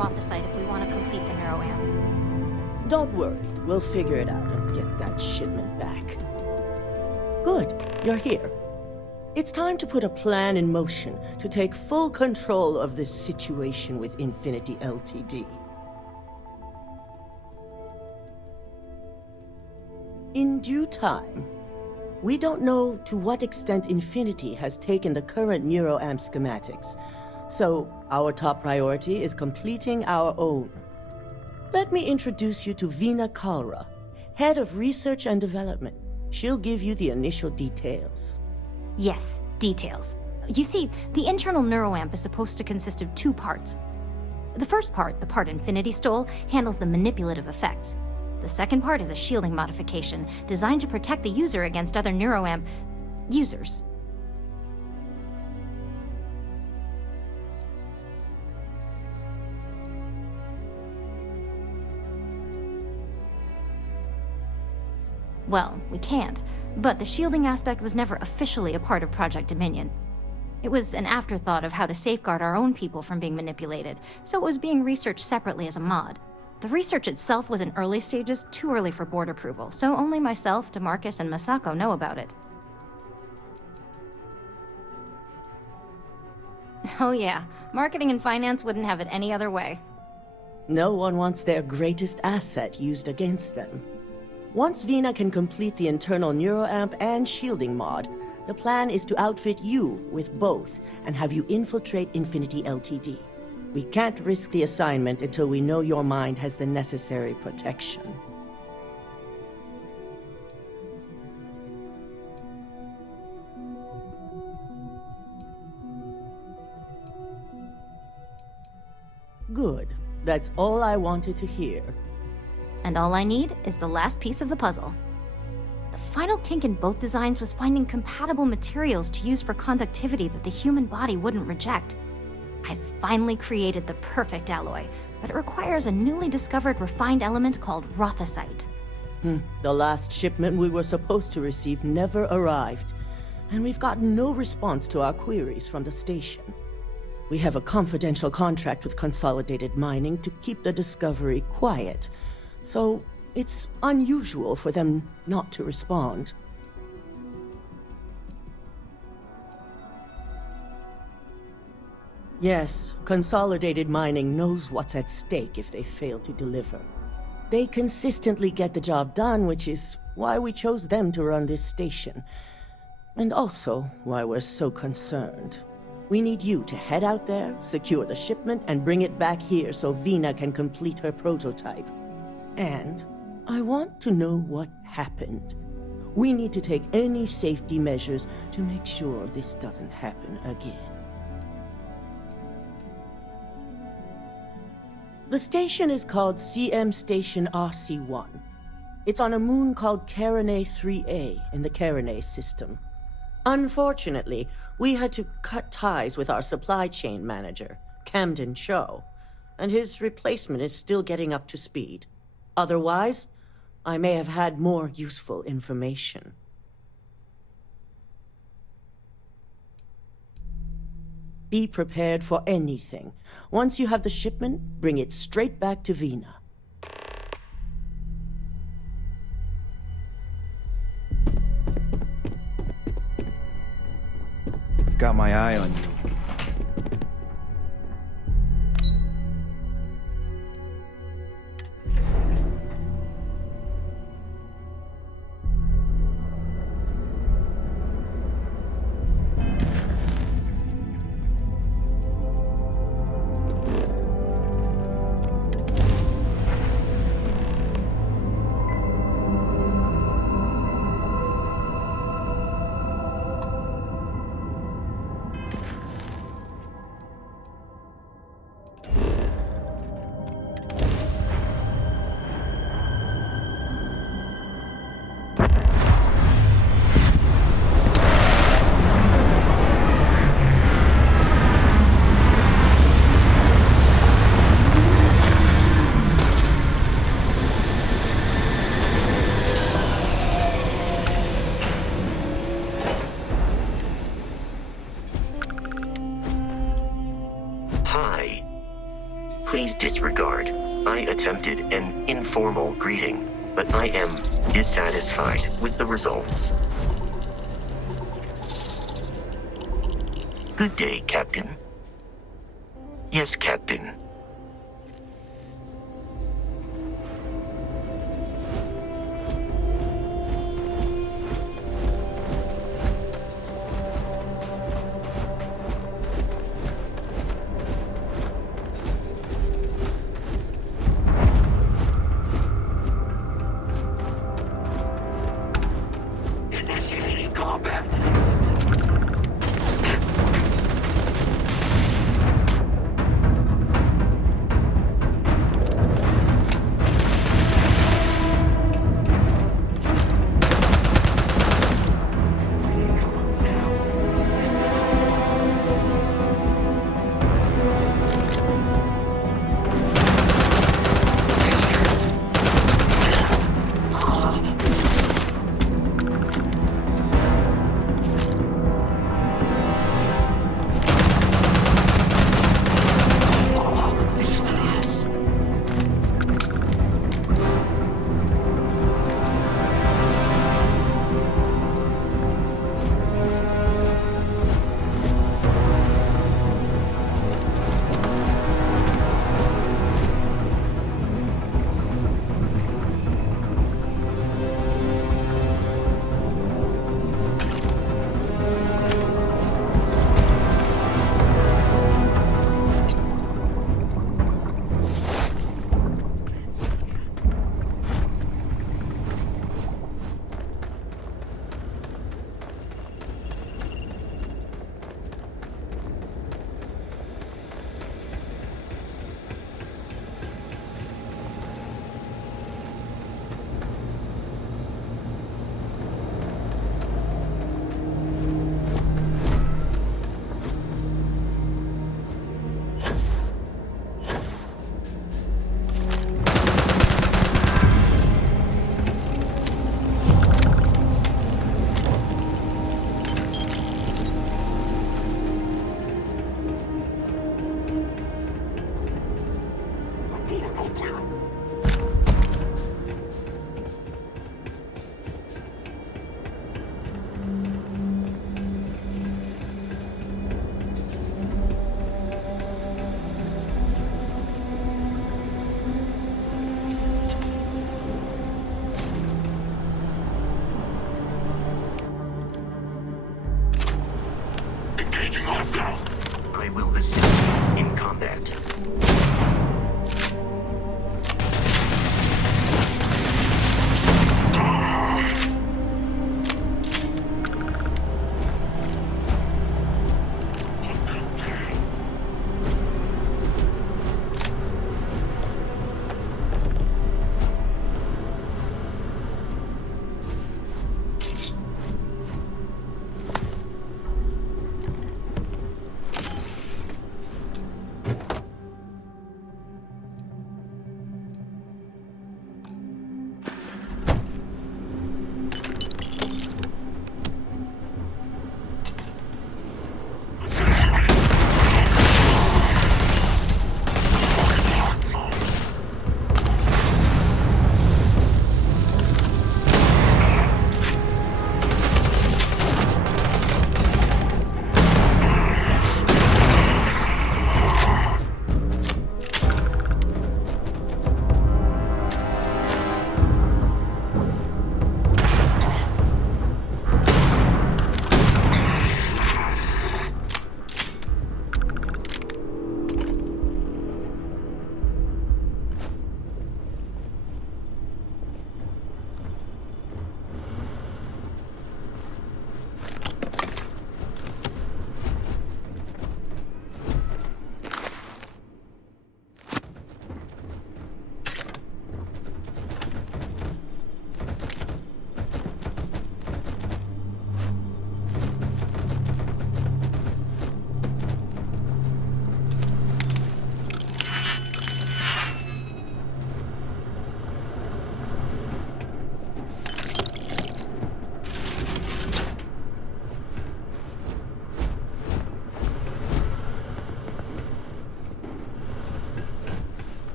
Rothosite if we want to complete the neuroamp. Don't worry, we'll figure it out and get that shipment back. Good, you're here. It's time to put a plan in motion to take full control of this situation with Infinity Ltd. In due time. We don't know to what extent Infinity has taken the current neuroamp schematics, so our top priority is completing our own. Let me introduce you to Veena Kalra, Head of Research and Development. She'll give you the initial details. Yes, details. You see, the internal neuroamp is supposed to consist of two parts. The first part, the part Infinity stole, handles the manipulative effects. The second part is a shielding modification designed to protect the user against other neuroamp users. Well, we can't, but the shielding aspect was never officially a part of Project Dominion. It was an afterthought of how to safeguard our own people from being manipulated, so it was being researched separately as a mod. The research itself was in early stages, too early for board approval, so only myself, DeMarcus, and Masako know about it. Oh yeah, marketing and finance wouldn't have it any other way. No one wants their greatest asset used against them. Once Veena can complete the internal neuroamp and shielding mod, the plan is to outfit you with both and have you infiltrate Infinity Ltd. We can't risk the assignment until we know your mind has the necessary protection. Good. That's all I wanted to hear. And all I need is the last piece of the puzzle. The final kink in both designs was finding compatible materials to use for conductivity that the human body wouldn't reject. I've finally created the perfect alloy, but it requires a newly discovered refined element called Rothosite. The last shipment we were supposed to receive never arrived, and we've gotten no response to our queries from the station. We have a confidential contract with Consolidated Mining to keep the discovery quiet, so it's unusual for them not to respond. Yes, Consolidated Mining knows what's at stake if they fail to deliver. They consistently get the job done, which is why we chose them to run this station. And also why we're so concerned. We need you to head out there, secure the shipment, and bring it back here so Veena can complete her prototype. And I want to know what happened. We need to take any safety measures to make sure this doesn't happen again. The station is called CM Station RC-1. It's on a moon called Carinae 3A in the Carinae system. Unfortunately, we had to cut ties with our supply chain manager, Camden Cho, and his replacement is still getting up to speed. Otherwise, I may have had more useful information. Be prepared for anything. Once you have the shipment, bring it straight back to Veena. I've got my eye on you. Please disregard. I attempted an informal greeting, but I am dissatisfied with the results. Good day, Captain. Yes, Captain. Initiating combat. I will assist in combat.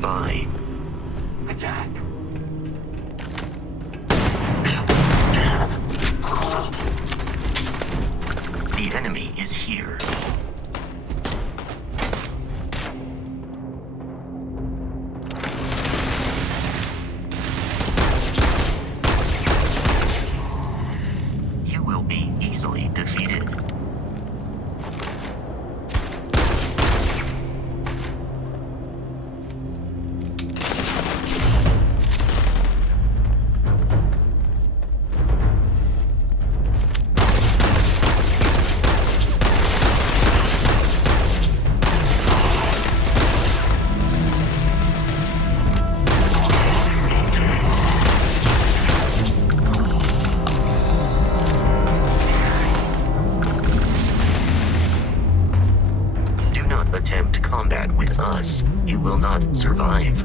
nearby. Attack. The enemy is here. You will be easily defeated. Do not attempt combat with us. You will not survive.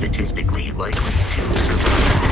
statistically likely to survive.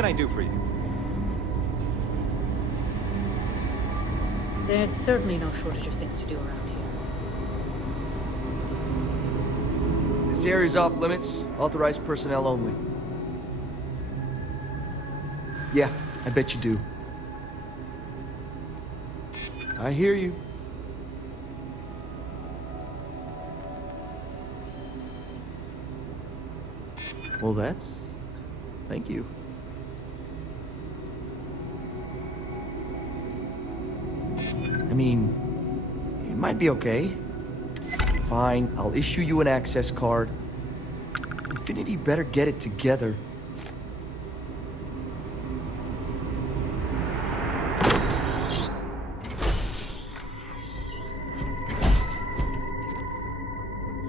can I do for you? There's certainly no shortage of things to do around here. This area's off limits. Authorized personnel only. Yeah, I bet you do. I hear you. Well, thank you. I mean, it might be okay. Fine, I'll issue you an access card. Infinity better get it together.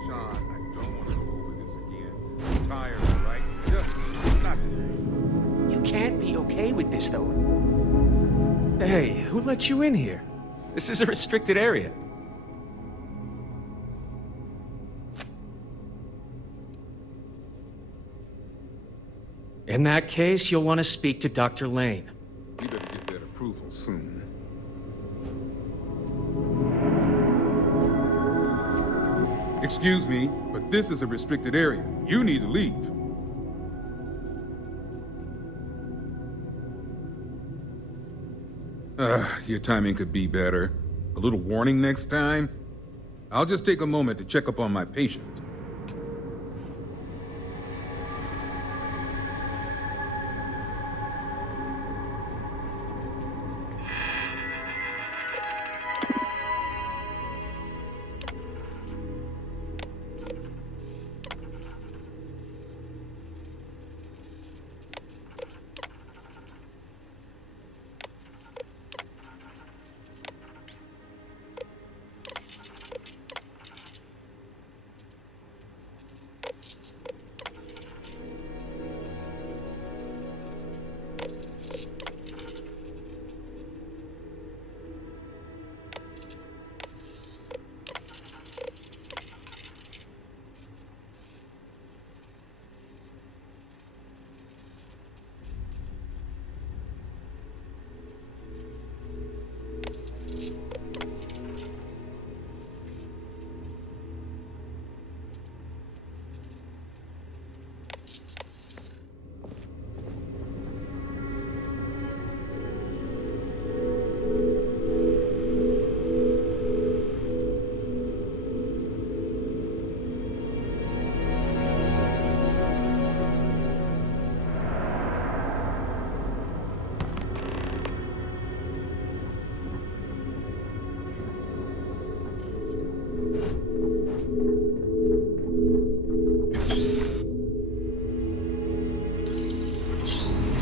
Sean, I don't want to go over this again. I'm tired, all right? Just not today. You can't be okay with this, though. Hey, who let you in here? This is a restricted area. In that case, you'll want to speak to Dr. Lane. You better get that approval soon. Excuse me, but this is a restricted area. You need to leave. Your timing could be better. A little warning next time? I'll just take a moment to check up on my patient.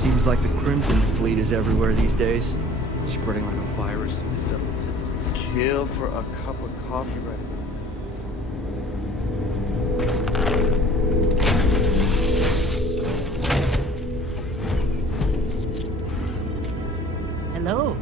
Seems like the Crimson Fleet is everywhere these days. Spreading like a virus through the settlement system. Kill for a cup of coffee right now. Hello.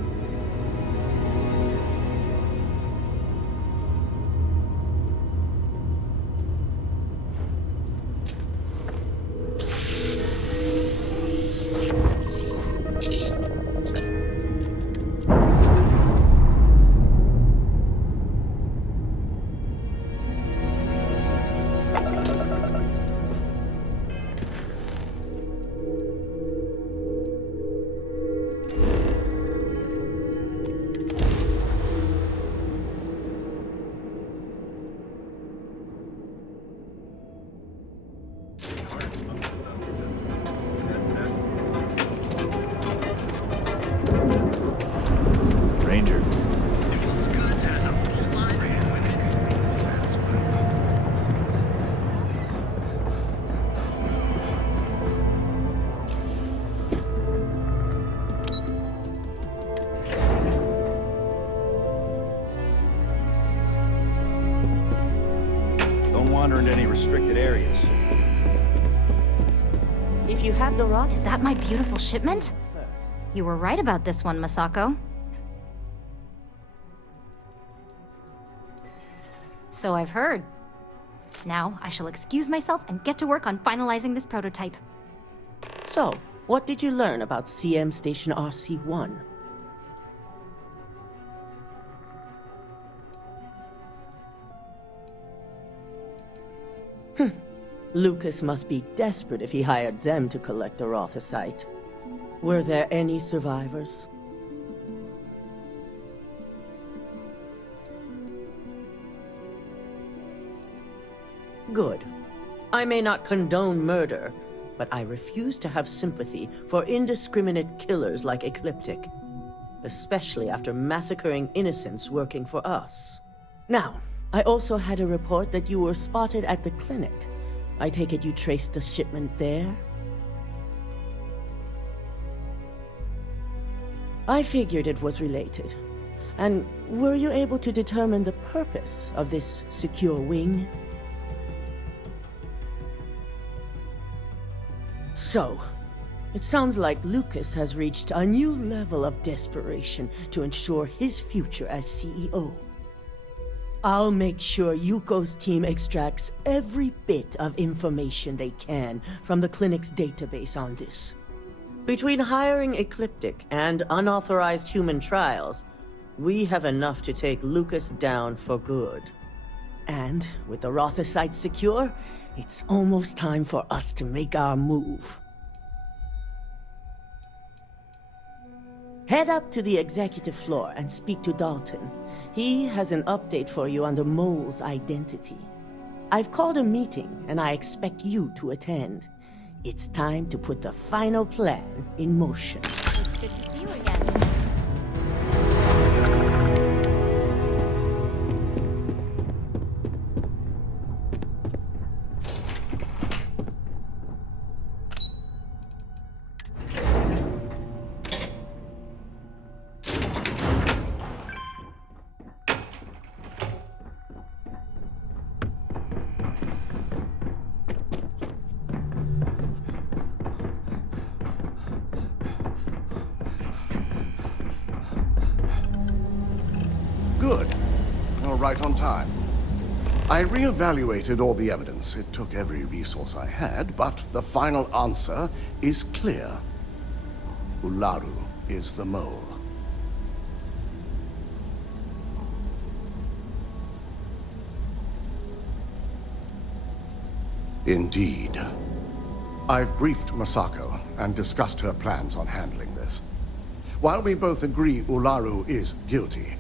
Ranger. Don't wander into any restricted areas. If you have the rock Is that my beautiful shipment? first. You were right about this one, Masako. So I've heard. Now, I shall excuse myself and get to work on finalizing this prototype. So, What did you learn about CM Station RC-1? Lucas must be desperate if he hired them to collect the Rothosite. Were there any survivors? Good. I may not condone murder, but I refuse to have sympathy for indiscriminate killers like Ecliptic, especially after massacring innocents working for us. Now, I also had a report that you were spotted at the clinic. I take it you traced the shipment there? I figured it was related. And were you able to determine the purpose of this secure wing? So, it sounds like Lucas has reached a new level of desperation to ensure his future as CEO. I'll make sure Yuko's team extracts every bit of information they can from the clinic's database on this. Between hiring Ecliptic and unauthorized human trials, we have enough to take Lucas down for good. And with the Rothosite secure, it's almost time for us to make our move. Head up to the executive floor and speak to Dalton. He has an update for you on the mole's identity. I've called a meeting, and I expect you to attend. It's time to put the final plan in motion. It's good to see you again. Good. You're right on time. I re-evaluated all the evidence. It took every resource I had, but the final answer is clear. Ularu is the mole. Indeed. I've briefed Masako and discussed her plans on handling this. While we both agree Ularu is guilty,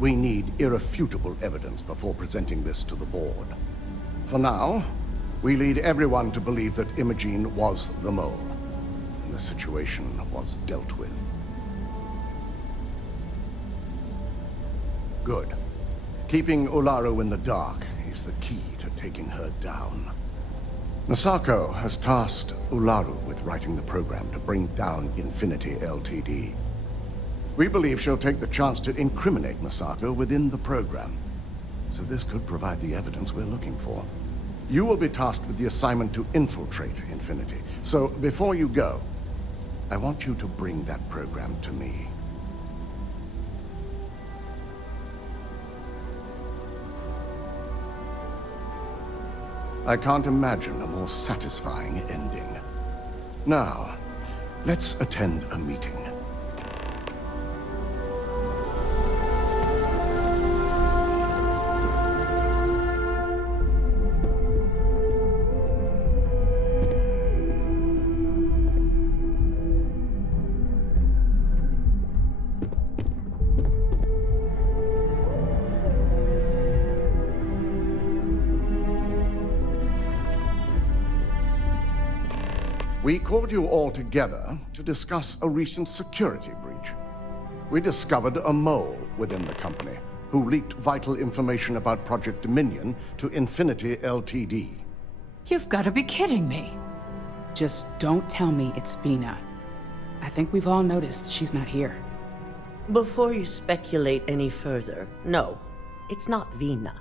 we need irrefutable evidence before presenting this to the board. For now, we lead everyone to believe that Imogene was the mole, and the situation was dealt with. Good. Keeping Ularu in the dark is the key to taking her down. Masako has tasked Ularu with writing the program to bring down Infinity Ltd. We believe she'll take the chance to incriminate Masako within the program, so this could provide the evidence we're looking for. You will be tasked with the assignment to infiltrate Infinity, so before you go, I want you to bring that program to me. I can't imagine a more satisfying ending. Now, let's attend a meeting. We called you all together to discuss a recent security breach. We discovered a mole within the company who leaked vital information about Project Dominion to Infinity Ltd. You've got to be kidding me. Just don't tell me it's Vina. I think we've all noticed she's not here. Before you speculate any further, no, it's not Vina.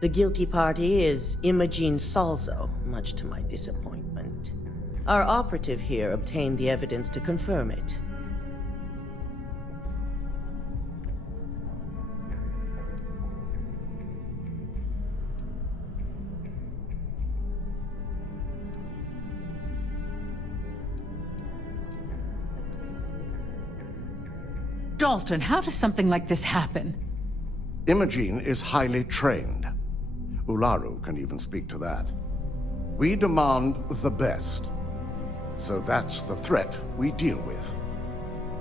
The guilty party is Imogene Salzo, much to my disappointment. Our operative here obtained the evidence to confirm it. Dalton, how does something like this happen? Imogene is highly trained. Ularu can even speak to that. We demand the best. So that's the threat we deal with.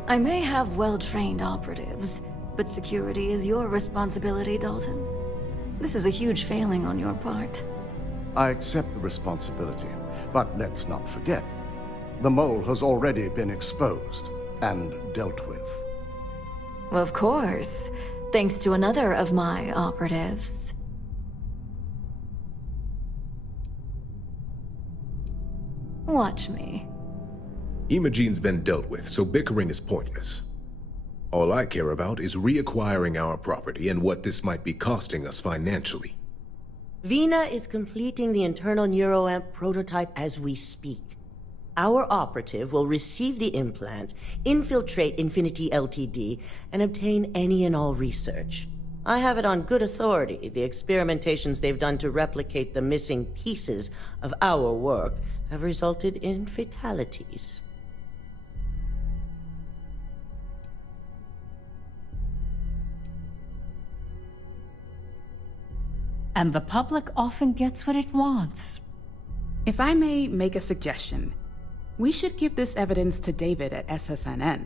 I may have well-trained operatives, but security is your responsibility, Dalton. This is a huge failing on your part. I accept the responsibility, but let's not forget. The mole has already been exposed and dealt with. Of course, thanks to another of my operatives. Watch me. Imogene's been dealt with, so bickering is pointless. All I care about is reacquiring our property and what this might be costing us financially. Vina is completing the internal neuroamp prototype as we speak. Our operative will receive the implant, infiltrate Infinity Ltd, and obtain any and all research. I have it on good authority the experimentations they've done to replicate the missing pieces of our work have resulted in fatalities. And the public often gets what it wants. If I may make a suggestion, we should give this evidence to David at SSNN.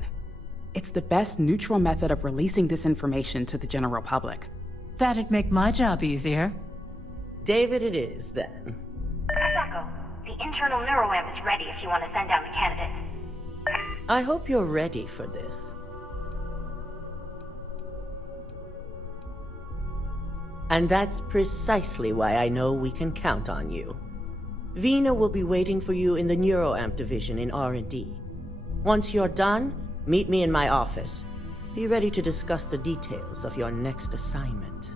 It's the best neutral method of releasing this information to the general public. That'd make my job easier. David it is, then. Misako, the internal neuroamp is ready if you want to send down the candidate. I hope you're ready for this. And that's precisely why I know we can count on you. Vina will be waiting for you in the neuroamp division in R&D. Once you're done, meet me in my office. Be ready to discuss the details of your next assignment.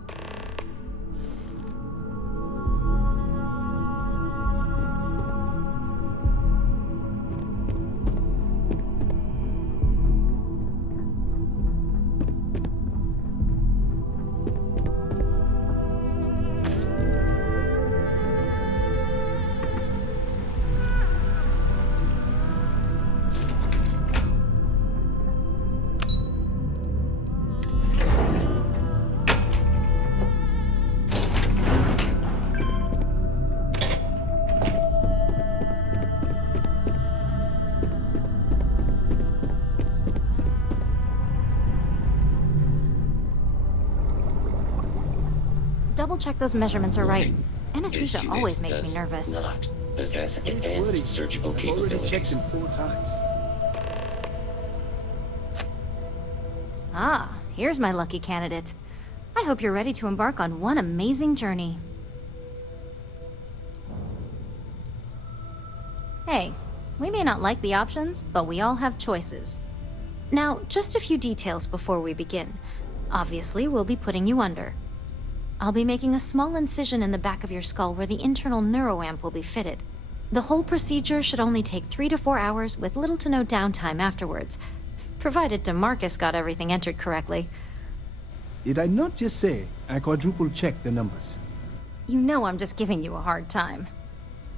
Double-check those measurements are right. Anesthesia always makes me nervous. Not possess advanced surgical capabilities. Checked him 4 times. Ah, here's my lucky candidate. I hope you're ready to embark on one amazing journey. Hey, we may not like the options, but we all have choices. Now, just a few details before we begin. Obviously, we'll be putting you under. I'll be making a small incision in the back of your skull where the internal neuroamp will be fitted. The whole procedure should only take 3 to 4 hours with little to no downtime afterwards, provided DeMarcus got everything entered correctly. Did I not just say I quadruple-checked the numbers? You know I'm just giving you a hard time.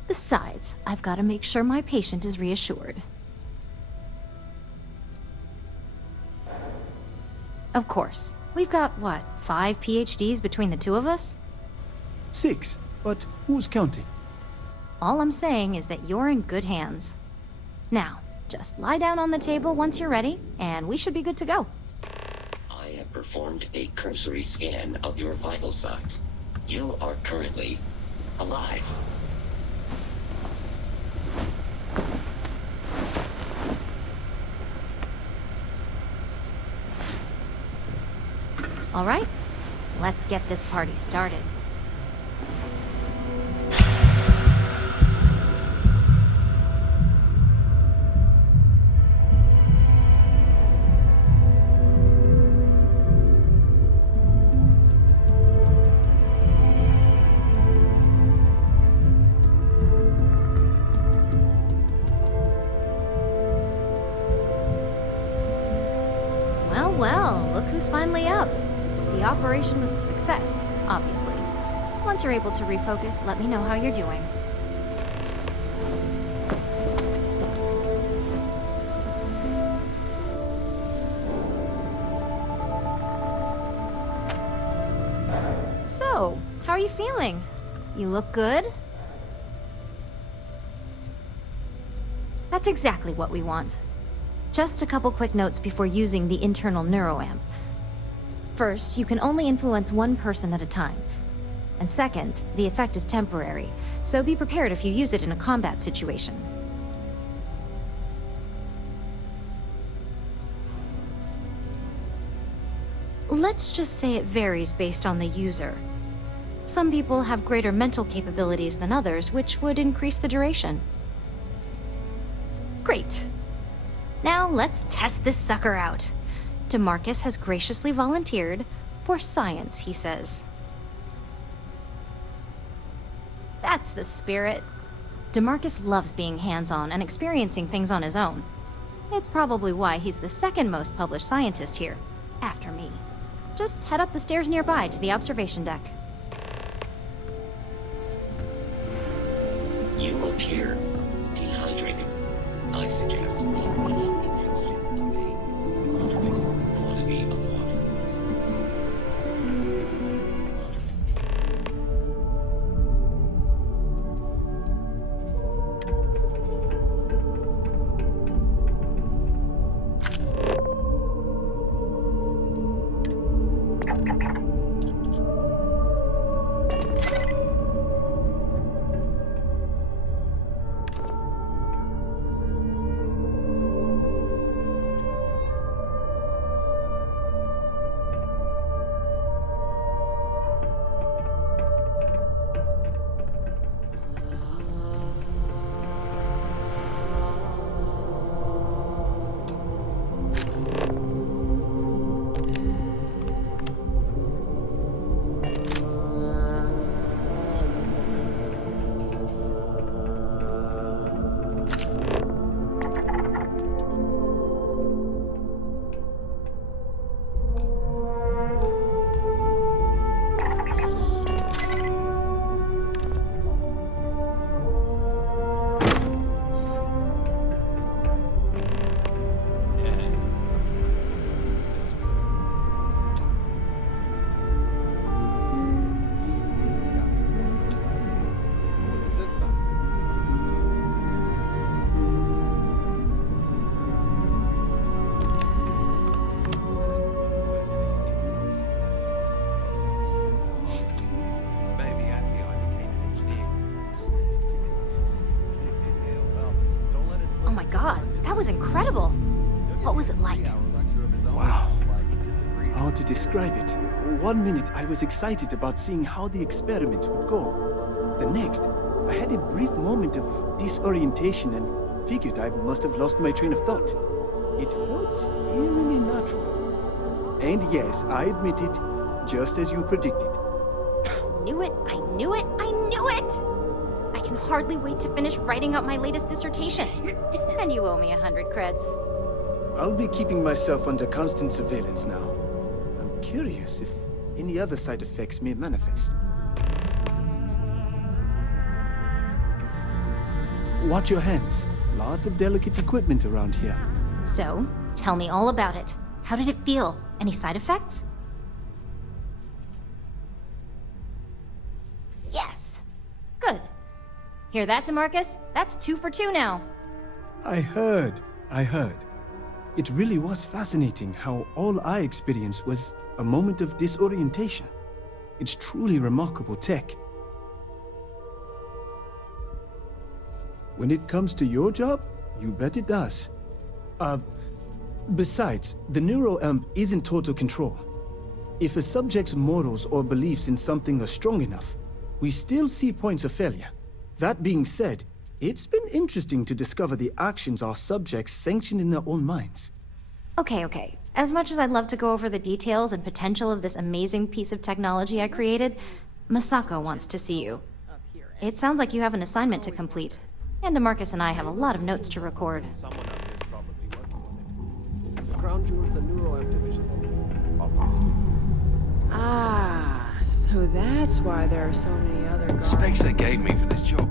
Besides, I've got to make sure my patient is reassured. Of course. We've got, what, 5 PhDs between the two of us? 6, but who's counting? All I'm saying is that you're in good hands. Now, just lie down on the table once you're ready, and we should be good to go. I have performed a cursory scan of your vital signs. You are currently alive. All right, let's get this party started. Well, look who's finally up. The operation was a success, obviously. Once you're able to refocus, let me know how you're doing. you feeling? You look good? That's exactly what we want. Just a couple quick notes before using the internal neuroamp. First, you can only influence one person at a time. And second, the effect is temporary, so be prepared if you use it in a combat situation. Let's just say it varies based on the user. Some people have greater mental capabilities than others, which would increase the duration. Great. Now let's test this sucker out. DeMarcus has graciously volunteered for science, he says. That's the spirit. DeMarcus loves being hands-on and experiencing things on his own. It's probably why he's the second most published scientist here, after me. Just head up the stairs nearby to the observation deck. You appear dehydrated. I suggest immediate ingestion of a moderate quantity of water. Incredible. What was it like? Wow. How to describe it? 1 minute I was excited about seeing how the experiment would go. The next, I had a brief moment of disorientation and figured I must have lost my train of thought. It felt eerily natural. And yes, I admit it, just as you predicted. I knew it! I knew it! I knew it! I can hardly wait to finish writing up my latest dissertation. And you owe me 100 creds. I'll be keeping myself under constant surveillance now. I'm curious if any other side effects may manifest. Watch your hands. Lots of delicate equipment around here. So, tell me all about it. How did it feel? Any side effects? Yes! Good. Hear that, DeMarcus? That's 2 for 2 now. I heard. It really was fascinating how all I experienced was a moment of disorientation. It's truly remarkable tech. When it comes to your job, you bet it does. Besides, the neuroamp is in total control. If a subject's morals or beliefs in something are strong enough, we still see points of failure. That being said, it's been interesting to discover the actions our subjects sanction in their own minds. Okay. As much as I'd love to go over the details and potential of this amazing piece of technology I created, Masako wants to see you. It sounds like you have an assignment to complete, and DeMarcus and I have a lot of notes to record. Someone out there is probably working on it. The crown jewel's the neuroamp division, obviously. Ah, so that's why there are so many other guards. Specs they gave me for this job.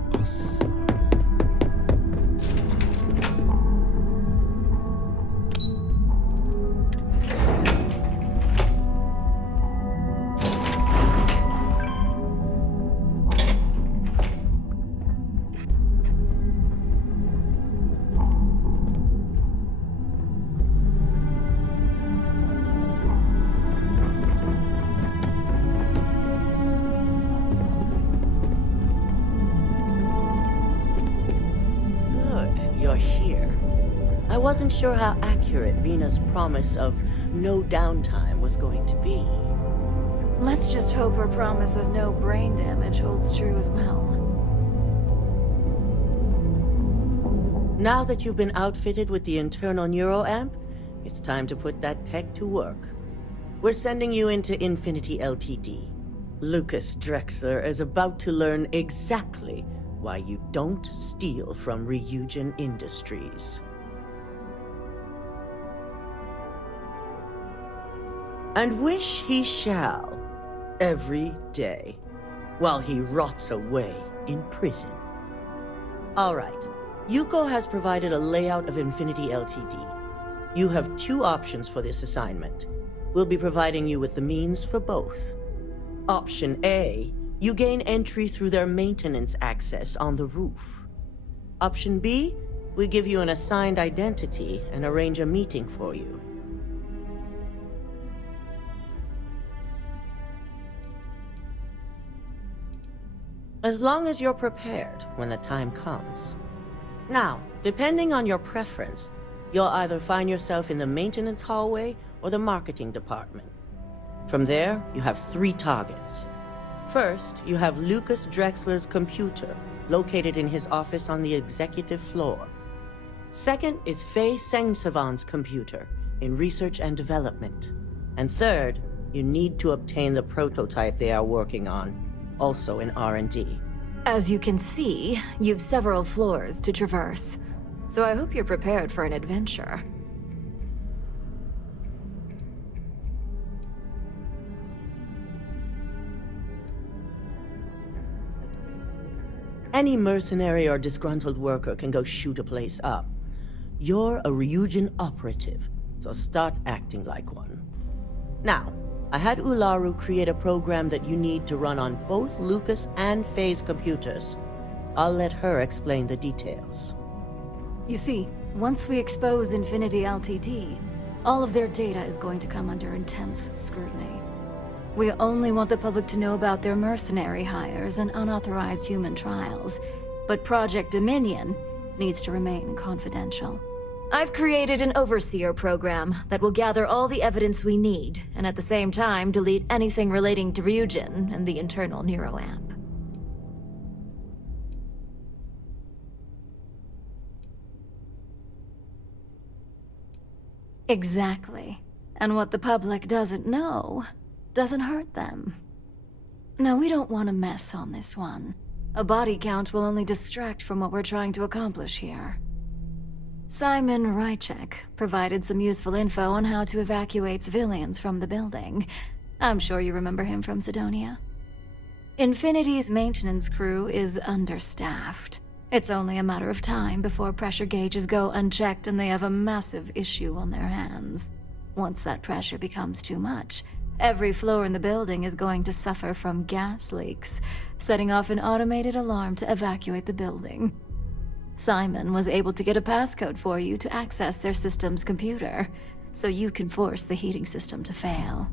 here. I wasn't sure how accurate Vina's promise of no downtime was going to be. Let's just hope her promise of no brain damage holds true as well. Now that you've been outfitted with the internal neuroamp, it's time to put that tech to work. We're sending you into Infinity Ltd. Lucas Drexler is about to learn exactly why you don't steal from Ryujin Industries. And wish he shall, every day, while he rots away in prison. All right. Yuko has provided a layout of Infinity Ltd. You have 2 options for this assignment. We'll be providing you with the means for both. Option A, you gain entry through their maintenance access on the roof. Option B, we give you an assigned identity and arrange a meeting for you. As long as you're prepared when the time comes. Now, depending on your preference, you'll either find yourself in the maintenance hallway or the marketing department. From there, you have 3 targets. First, you have Lucas Drexler's computer, located in his office on the executive floor. Second is Faye Sengsavan's computer, in research and development. And third, you need to obtain the prototype they are working on, also in R&D. As you can see, you've several floors to traverse, so I hope you're prepared for an adventure. Any mercenary or disgruntled worker can go shoot a place up. You're a Ryujin operative, so start acting like one. Now, I had Ularu create a program that you need to run on both Lucas and Faye's computers. I'll let her explain the details. You see, once we expose Infinity Ltd, all of their data is going to come under intense scrutiny. We only want the public to know about their mercenary hires and unauthorized human trials, but Project Dominion needs to remain confidential. I've created an overseer program that will gather all the evidence we need, and at the same time delete anything relating to Ryujin and the internal neuroamp. Exactly. And what the public doesn't know doesn't hurt them. Now, we don't want to mess on this one. A body count will only distract from what we're trying to accomplish here. Simon Rychek provided some useful info on how to evacuate civilians from the building. I'm sure you remember him from Sidonia. Infinity's maintenance crew is understaffed. It's only a matter of time before pressure gauges go unchecked and they have a massive issue on their hands. Once that pressure becomes too much, every floor in the building is going to suffer from gas leaks, setting off an automated alarm to evacuate the building. Simon was able to get a passcode for you to access their system's computer, so you can force the heating system to fail.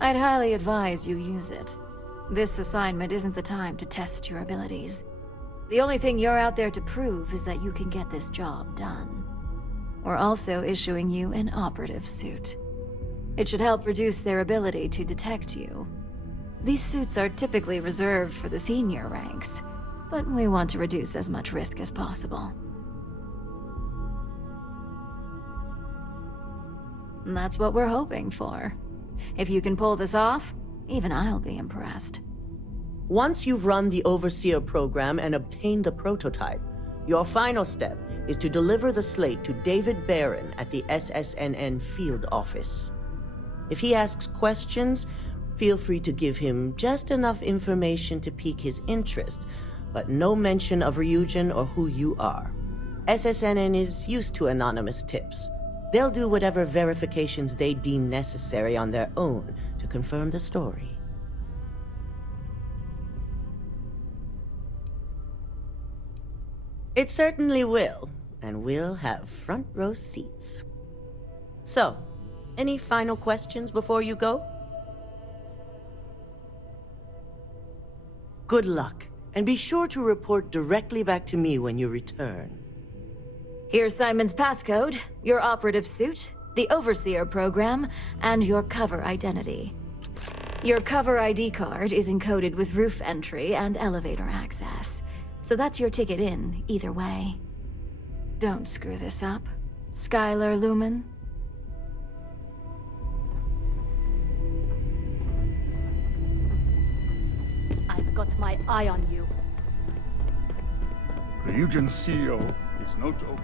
I'd highly advise you use it. This assignment isn't the time to test your abilities. The only thing you're out there to prove is that you can get this job done. We're also issuing you an operative suit. It should help reduce their ability to detect you. These suits are typically reserved for the senior ranks, but we want to reduce as much risk as possible. And that's what we're hoping for. If you can pull this off, even I'll be impressed. Once you've run the Overseer program and obtained the prototype, your final step is to deliver the slate to David Barron at the SSNN field office. If he asks questions, feel free to give him just enough information to pique his interest, but no mention of Ryujin or who you are. SSNN is used to anonymous tips. They'll do whatever verifications they deem necessary on their own to confirm the story. It certainly will, and we'll have front row seats. So, any final questions before you go? Good luck, And be sure to report directly back to me when you return. Here's Simon's passcode, your operative suit, the Overseer program, and your cover identity. Your cover ID card is encoded with roof entry and elevator access, so that's your ticket in, either way. Don't screw this up, Skylar Lumen. I've got my eye on you. The Eugen CEO is no joke.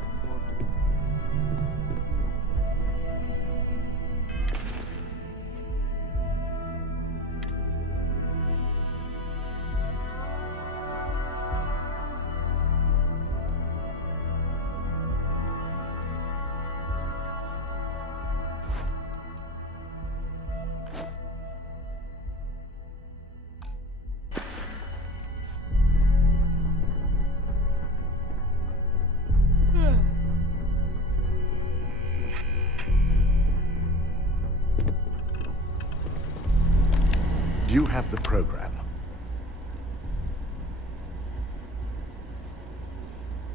Do you have the program?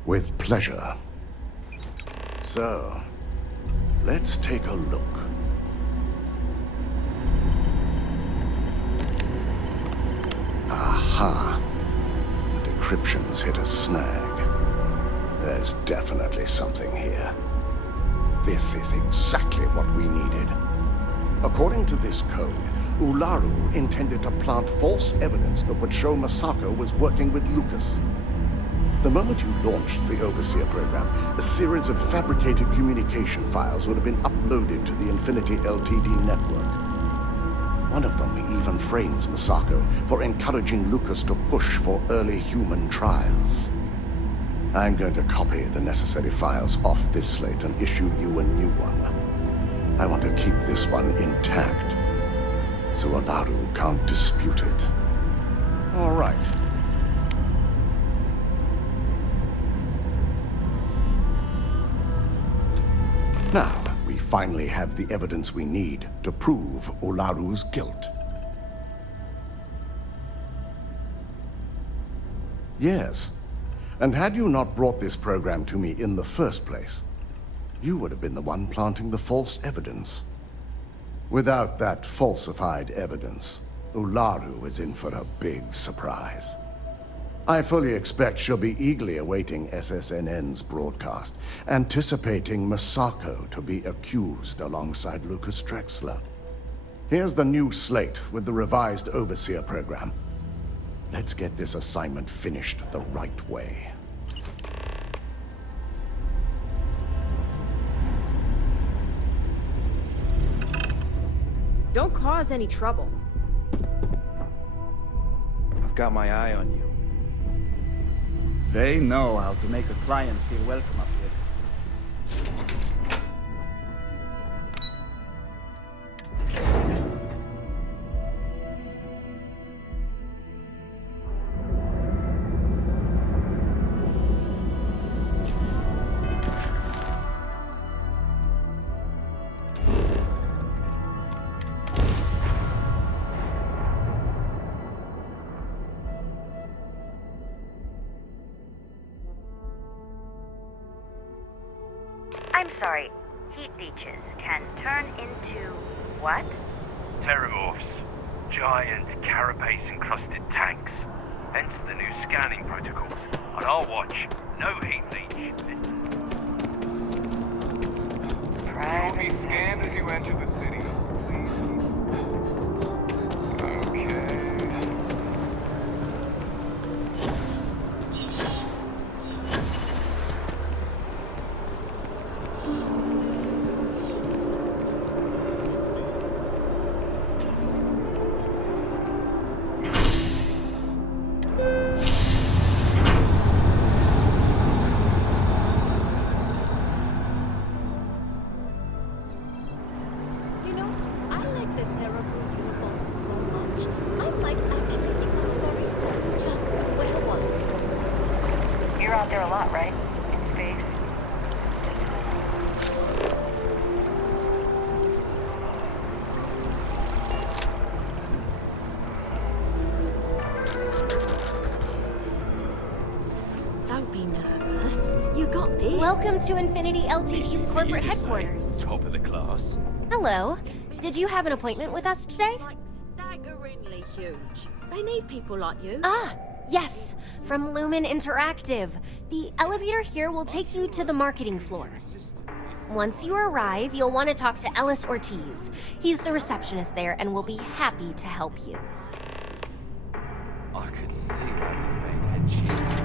With pleasure. So, let's take a look. Aha! The decryption's hit a snag. There's definitely something here. This is exactly what we needed. According to this code, Ularu intended to plant false evidence that would show Masako was working with Lucas. The moment you launched the Overseer program, a series of fabricated communication files would have been uploaded to the Infinity Ltd network. One of them even frames Masako for encouraging Lucas to push for early human trials. I'm going to copy the necessary files off this slate and issue you a new one. I want to keep this one intact, so Ularu can't dispute it. All right. Now, we finally have the evidence we need to prove Ularu's guilt. Yes, and had you not brought this program to me in the first place, you would have been the one planting the false evidence. Without that falsified evidence, Ularu is in for a big surprise. I fully expect she'll be eagerly awaiting SSNN's broadcast, anticipating Masako to be accused alongside Lucas Drexler. Here's the new slate with the revised Overseer program. Let's get this assignment finished the right way. Don't cause any trouble. I've got my eye on you. They know how to make a client feel welcome up here. I'm sorry, heat leeches can turn into what? Terramorphs. Giant, carapace-encrusted tanks. Hence the new scanning protocols. On our watch, no heat leech. You'll be scanned as you enter the city. Okay. You're out there a lot, right? In space. be nervous. You got this. Welcome to Infinity Ltd's corporate headquarters. Top of the class. Hello. Did you have an appointment with us today? Like staggeringly huge. They need people like you. Ah, yes. From Lumen Interactive. The elevator here will take you to the marketing floor. Once you arrive, you'll want to talk to Ellis Ortiz. He's the receptionist there and will be happy to help you. I could see how you made head cheap.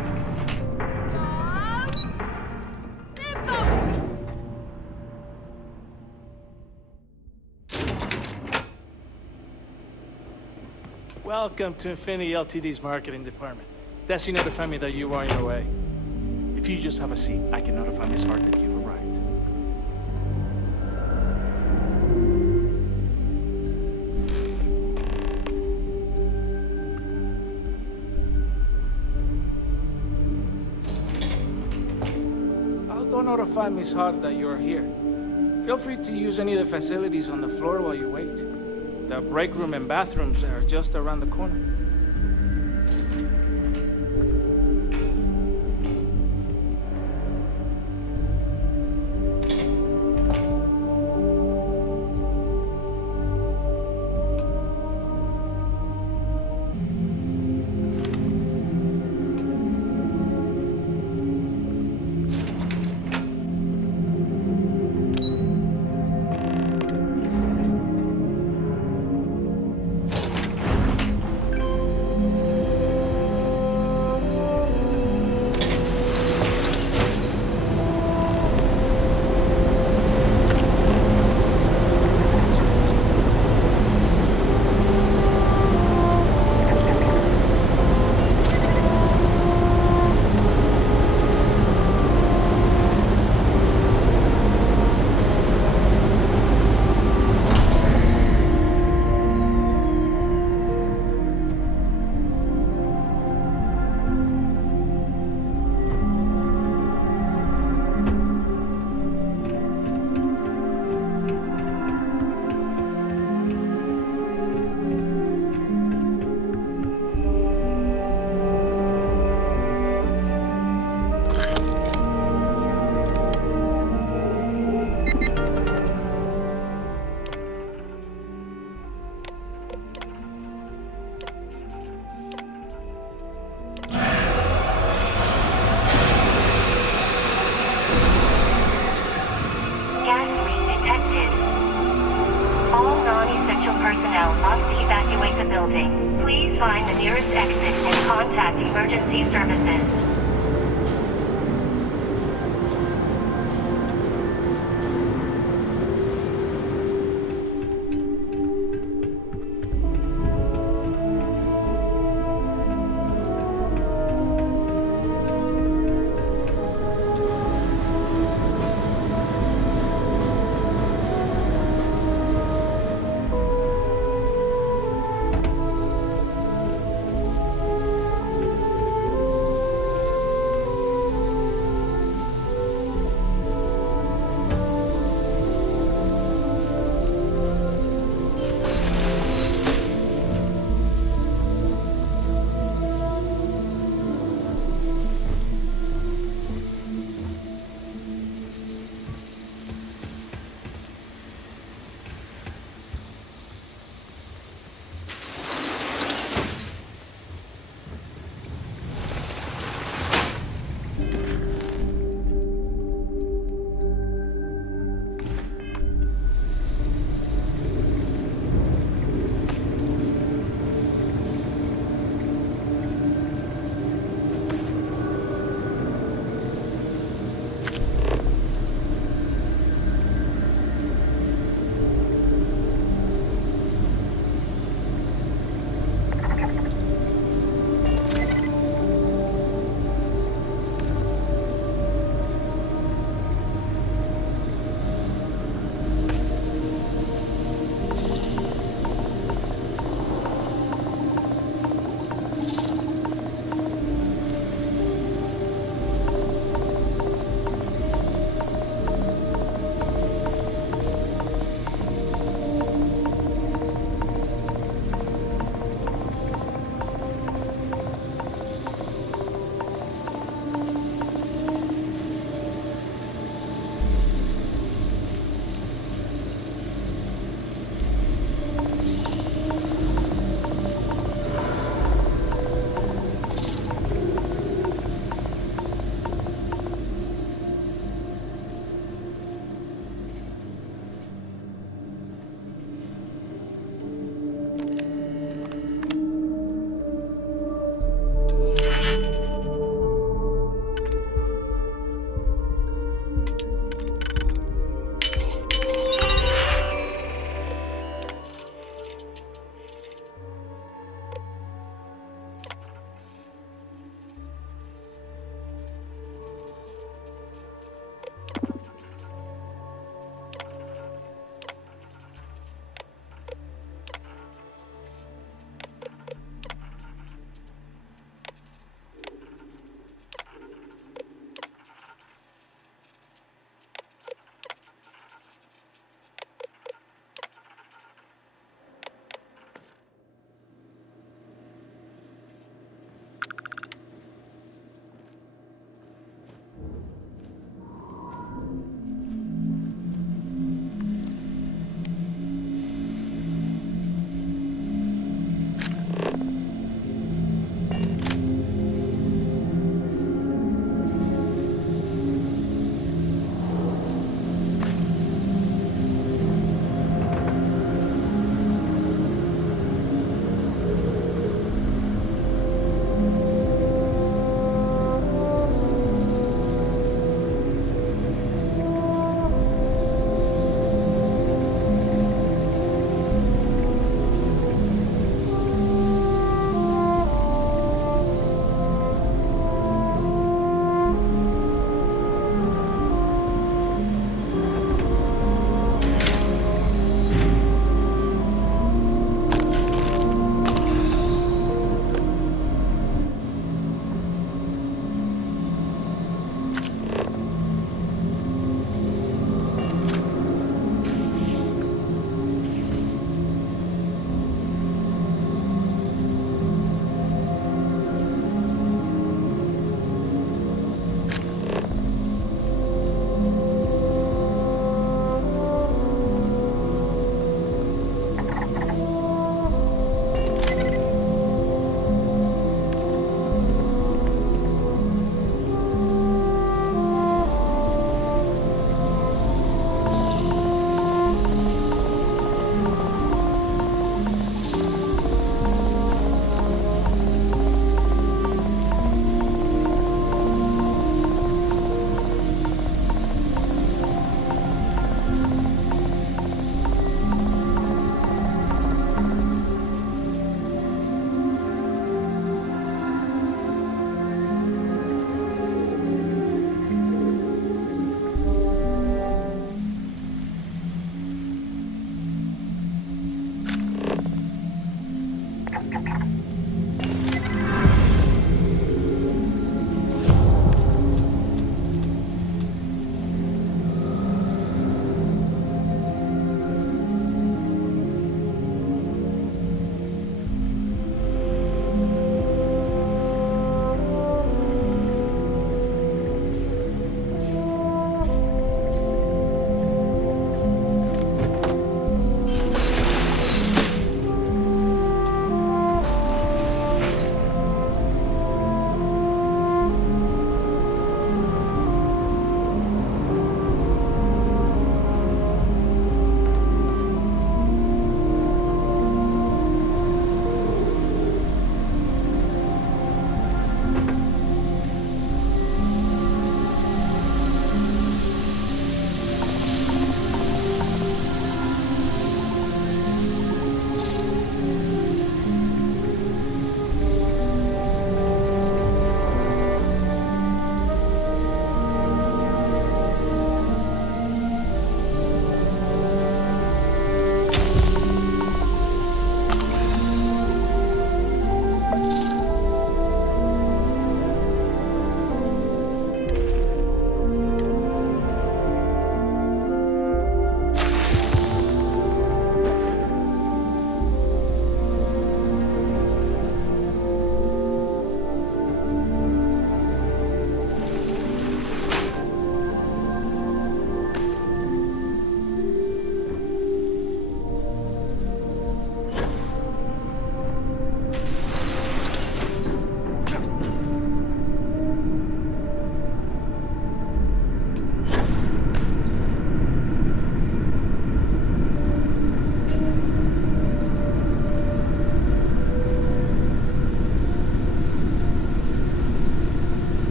Welcome to Infinity Ltd's marketing department. Desi notified me that you are on your way. If you just have a seat, I can notify Miss Hart that you've arrived. I'll go notify Miss Hart that you're here. Feel free to use any of the facilities on the floor while you wait. The break room and bathrooms are just around the corner. Emergency services.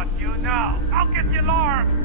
Fuck you now. I'll get the alarm.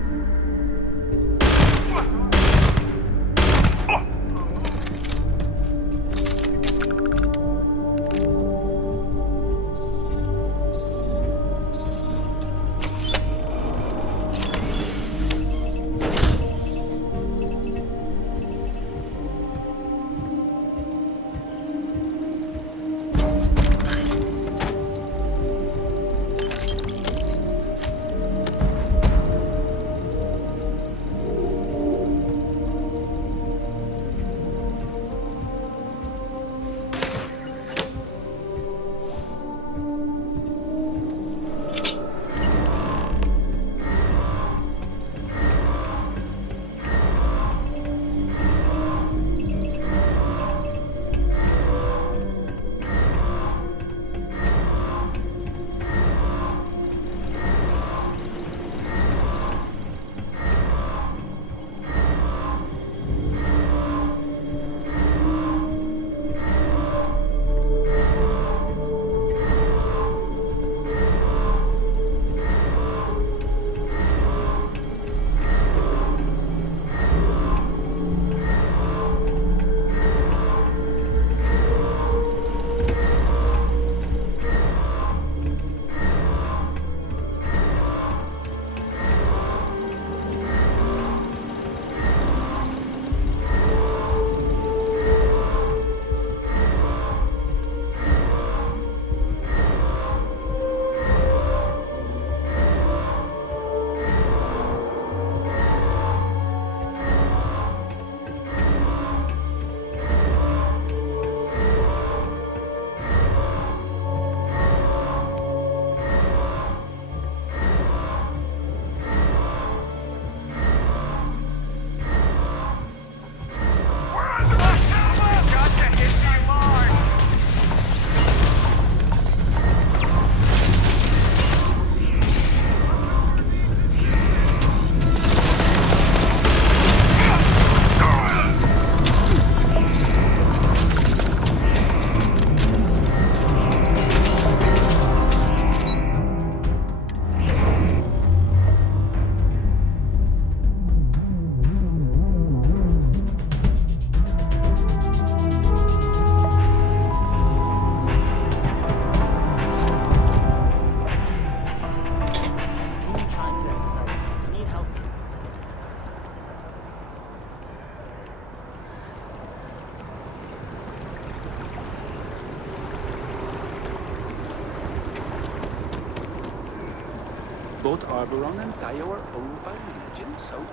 Both Arboron and Tayo are owned by Legion, so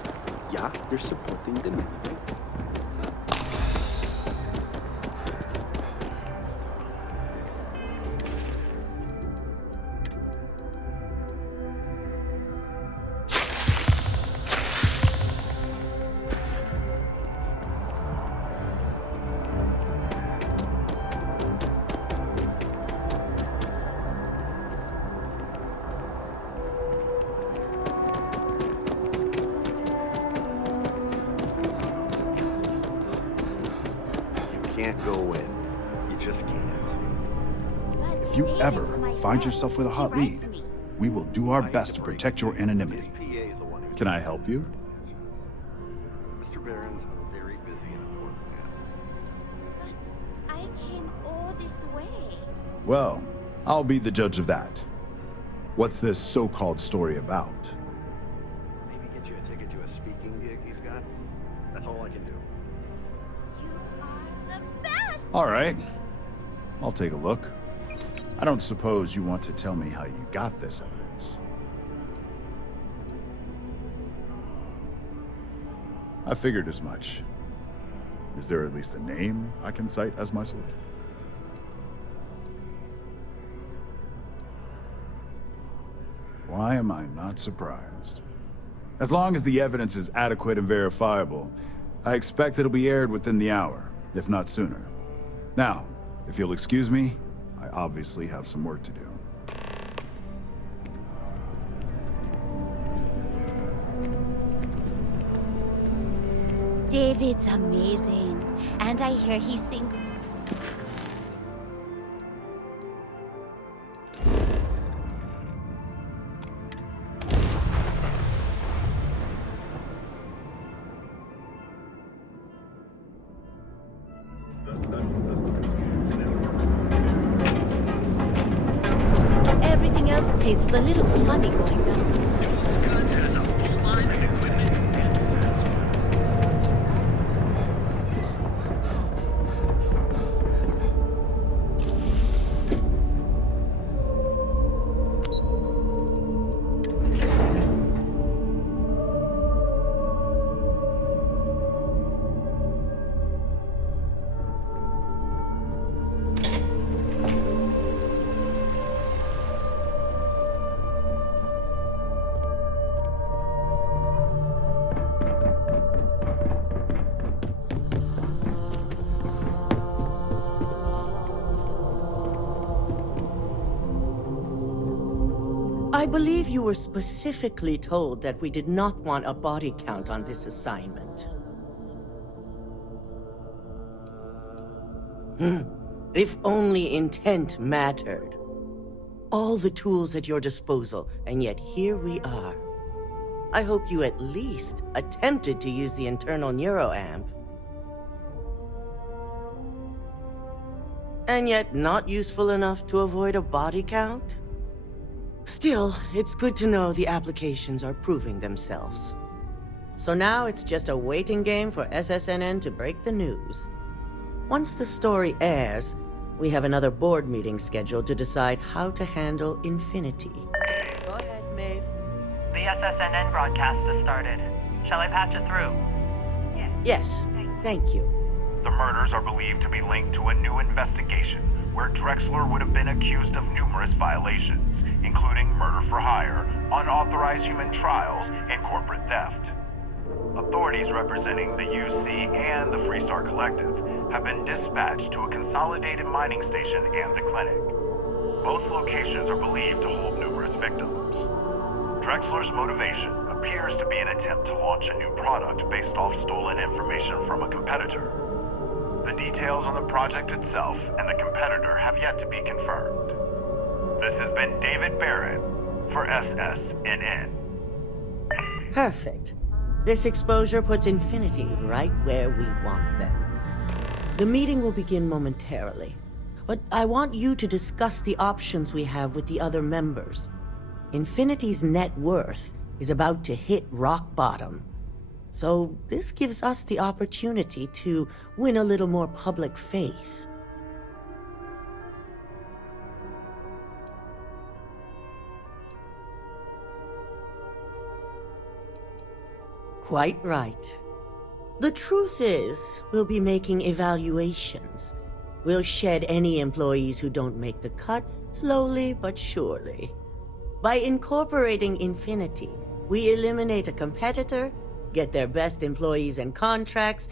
yeah, you're supporting them anyway. If you ever find yourself with a hot lead, we will do our best to protect your anonymity. Can I help you? Mr. Barron's a very busy and important man. But I came all this way. Well, I'll be the judge of that. What's this so-called story about? Maybe get you a ticket to a speaking gig he's got. That's all I can do. You are the best! All right. I'll take a look. I don't suppose you want to tell me how you got this evidence. I figured as much. Is there at least a name I can cite as my source? Why am I not surprised? As long as the evidence is adequate and verifiable, I expect it'll be aired within the hour, if not sooner. Now, if you'll excuse me, I obviously have some work to do. David's amazing, and I hear he sings. Tastes a little funny going down. I believe you were specifically told that we did not want a body count on this assignment. If only intent mattered. All the tools at your disposal, and yet here we are. I hope you at least attempted to use the internal neuroamp. And yet not useful enough to avoid a body count? Still, it's good to know the applications are proving themselves. So now it's just a waiting game for SSNN to break the news. Once the story airs, we have another board meeting scheduled to decide how to handle Infinity. Go ahead, Maeve. The SSNN broadcast has started. Shall I patch it through? Yes, thank you. The murders are believed to be linked to a new investigation where Drexler would have been accused of numerous violations, including murder for hire, unauthorized human trials, and corporate theft. Authorities representing the UC and the Freestar Collective have been dispatched to a consolidated mining station and the clinic. Both locations are believed to hold numerous victims. Drexler's motivation appears to be an attempt to launch a new product based off stolen information from a competitor. The details on the project itself and the competitor have yet to be confirmed. This has been David Barrett for SSNN. Perfect. This exposure puts Infinity right where we want them. The meeting will begin momentarily, but I want you to discuss the options we have with the other members. Infinity's net worth is about to hit rock bottom. So this gives us the opportunity to win a little more public faith. Quite right. The truth is, we'll be making evaluations. We'll shed any employees who don't make the cut, slowly but surely. By incorporating Infinity, we eliminate a competitor, get their best employees and contracts,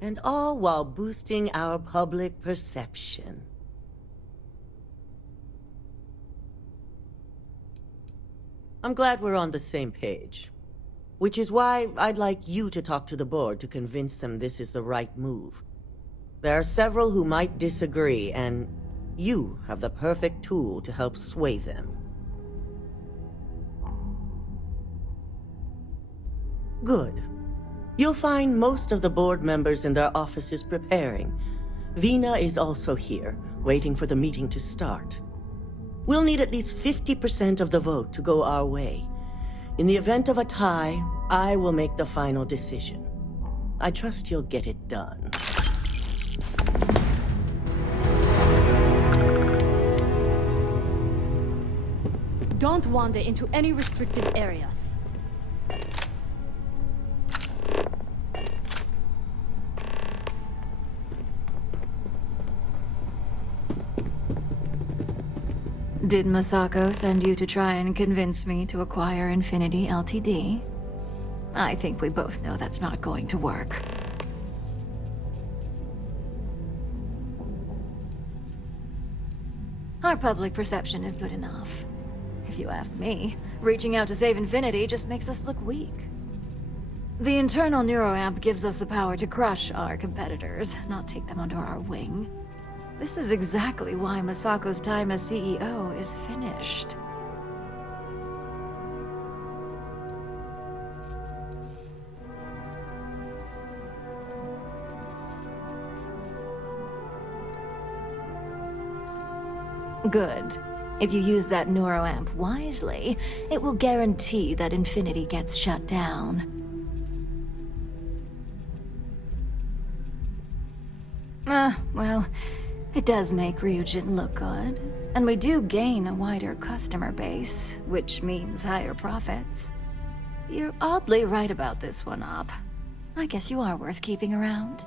and all while boosting our public perception. I'm glad we're on the same page. Which is why I'd like you to talk to the board to convince them this is the right move. There are several who might disagree, and you have the perfect tool to help sway them. Good. You'll find most of the board members in their offices preparing. Vina is also here, waiting for the meeting to start. We'll need at least 50% of the vote to go our way. In the event of a tie, I will make the final decision. I trust you'll get it done. Don't wander into any restricted areas. Did Masako send you to try and convince me to acquire Infinity Ltd? I think we both know that's not going to work. Our public perception is good enough. If you ask me, reaching out to save Infinity just makes us look weak. The internal neuroamp gives us the power to crush our competitors, not take them under our wing. This is exactly why Masako's time as CEO is finished. Good. If you use that neuroamp wisely, it will guarantee that Infinity gets shut down. Well, it does make Ryujin look good, and we do gain a wider customer base, which means higher profits. You're oddly right about this one, Op. I guess you are worth keeping around.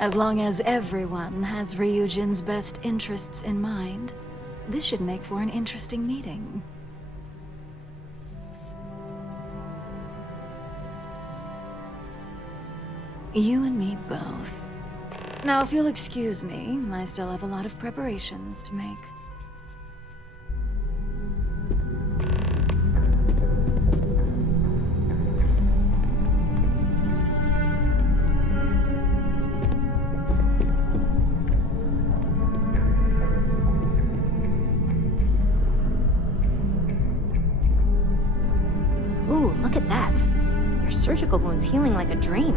As long as everyone has Ryujin's best interests in mind, this should make for an interesting meeting. You and me both. Now, if you'll excuse me, I still have a lot of preparations to make. Ooh, look at that. Your surgical wound's healing like a dream.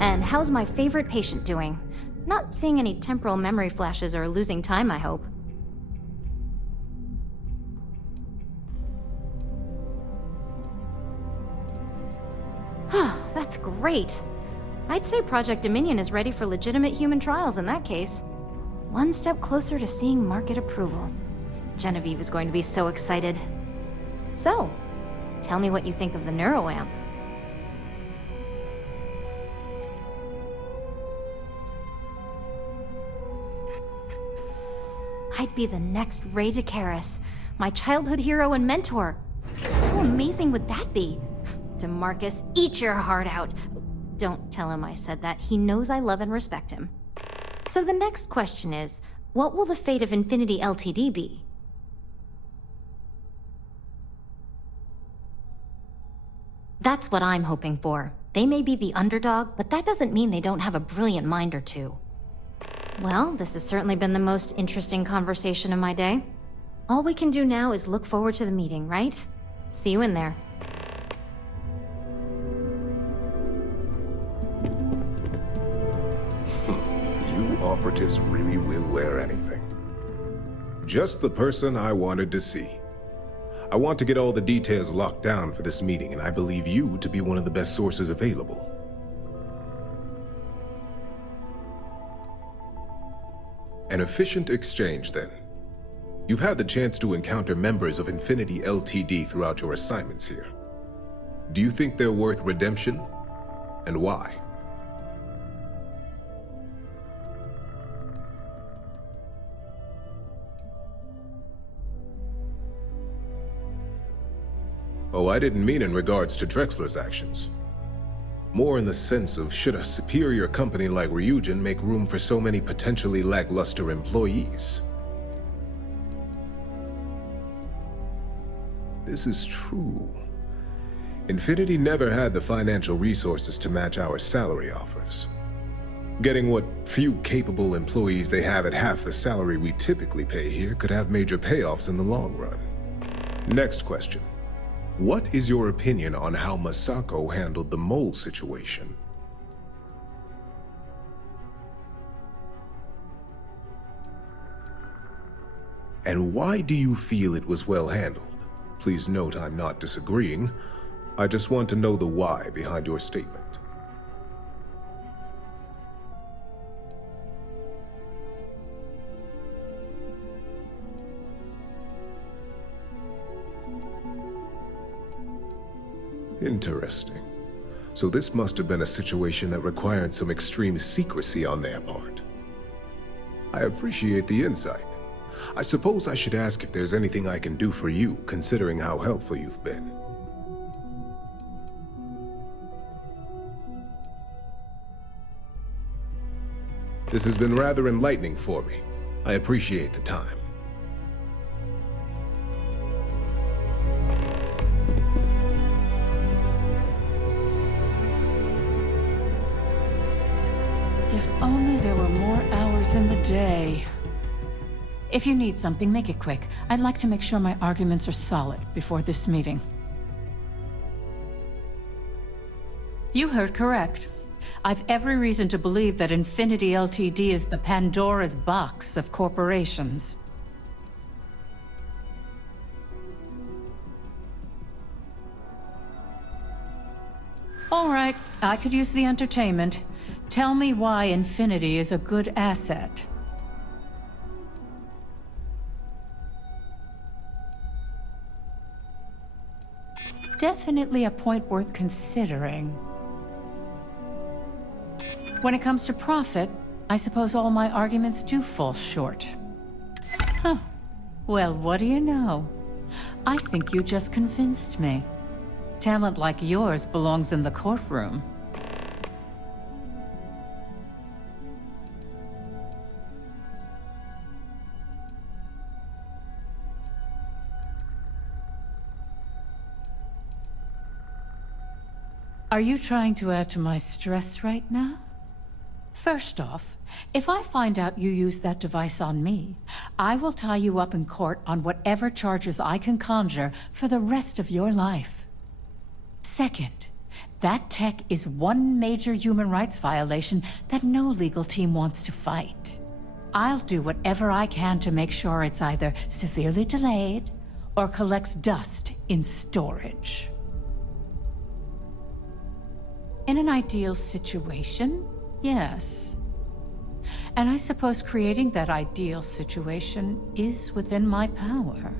And how's my favorite patient doing? Not seeing any temporal memory flashes or losing time, I hope. That's great. I'd say Project Dominion is ready for legitimate human trials in that case. One step closer to seeing market approval. Genevieve is going to be so excited. So, tell me what you think of the neuroamp. I'd be the next Ray DeCaris, my childhood hero and mentor. How amazing would that be? DeMarcus, eat your heart out. Don't tell him I said that. He knows I love and respect him. So the next question is, what will the fate of Infinity Ltd be? That's what I'm hoping for. They may be the underdog, but that doesn't mean they don't have a brilliant mind or two. Well, this has certainly been the most interesting conversation of my day. All we can do now is look forward to the meeting, right? See you in there. You operatives really will wear anything. Just the person I wanted to see. I want to get all the details locked down for this meeting, and I believe you to be one of the best sources available. An efficient exchange, then. You've had the chance to encounter members of Infinity Ltd throughout your assignments here. Do you think they're worth redemption? And why? Oh, I didn't mean in regards to Drexler's actions. More in the sense of, should a superior company like Ryujin make room for so many potentially lackluster employees? This is true. Infinity never had the financial resources to match our salary offers. Getting what few capable employees they have at half the salary we typically pay here could have major payoffs in the long run. Next question. What is your opinion on how Masako handled the mole situation? And why do you feel it was well handled? Please note I'm not disagreeing. I just want to know the why behind your statement. Interesting. So this must have been a situation that required some extreme secrecy on their part. I appreciate the insight. I suppose I should ask if there's anything I can do for you, considering how helpful you've been. This has been rather enlightening for me. I appreciate the time. If only there were more hours in the day. If you need something, make it quick. I'd like to make sure my arguments are solid before this meeting. You heard correct. I've every reason to believe that Infinity Ltd is the Pandora's box of corporations. All right, I could use the entertainment. Tell me why Infinity is a good asset. Definitely a point worth considering. When it comes to profit, I suppose all my arguments do fall short. Huh. Well, what do you know? I think you just convinced me. Talent like yours belongs in the courtroom. Are you trying to add to my stress right now? First off, if I find out you used that device on me, I will tie you up in court on whatever charges I can conjure for the rest of your life. Second, that tech is one major human rights violation that no legal team wants to fight. I'll do whatever I can to make sure it's either severely delayed or collects dust in storage. In an ideal situation, yes. And I suppose creating that ideal situation is within my power.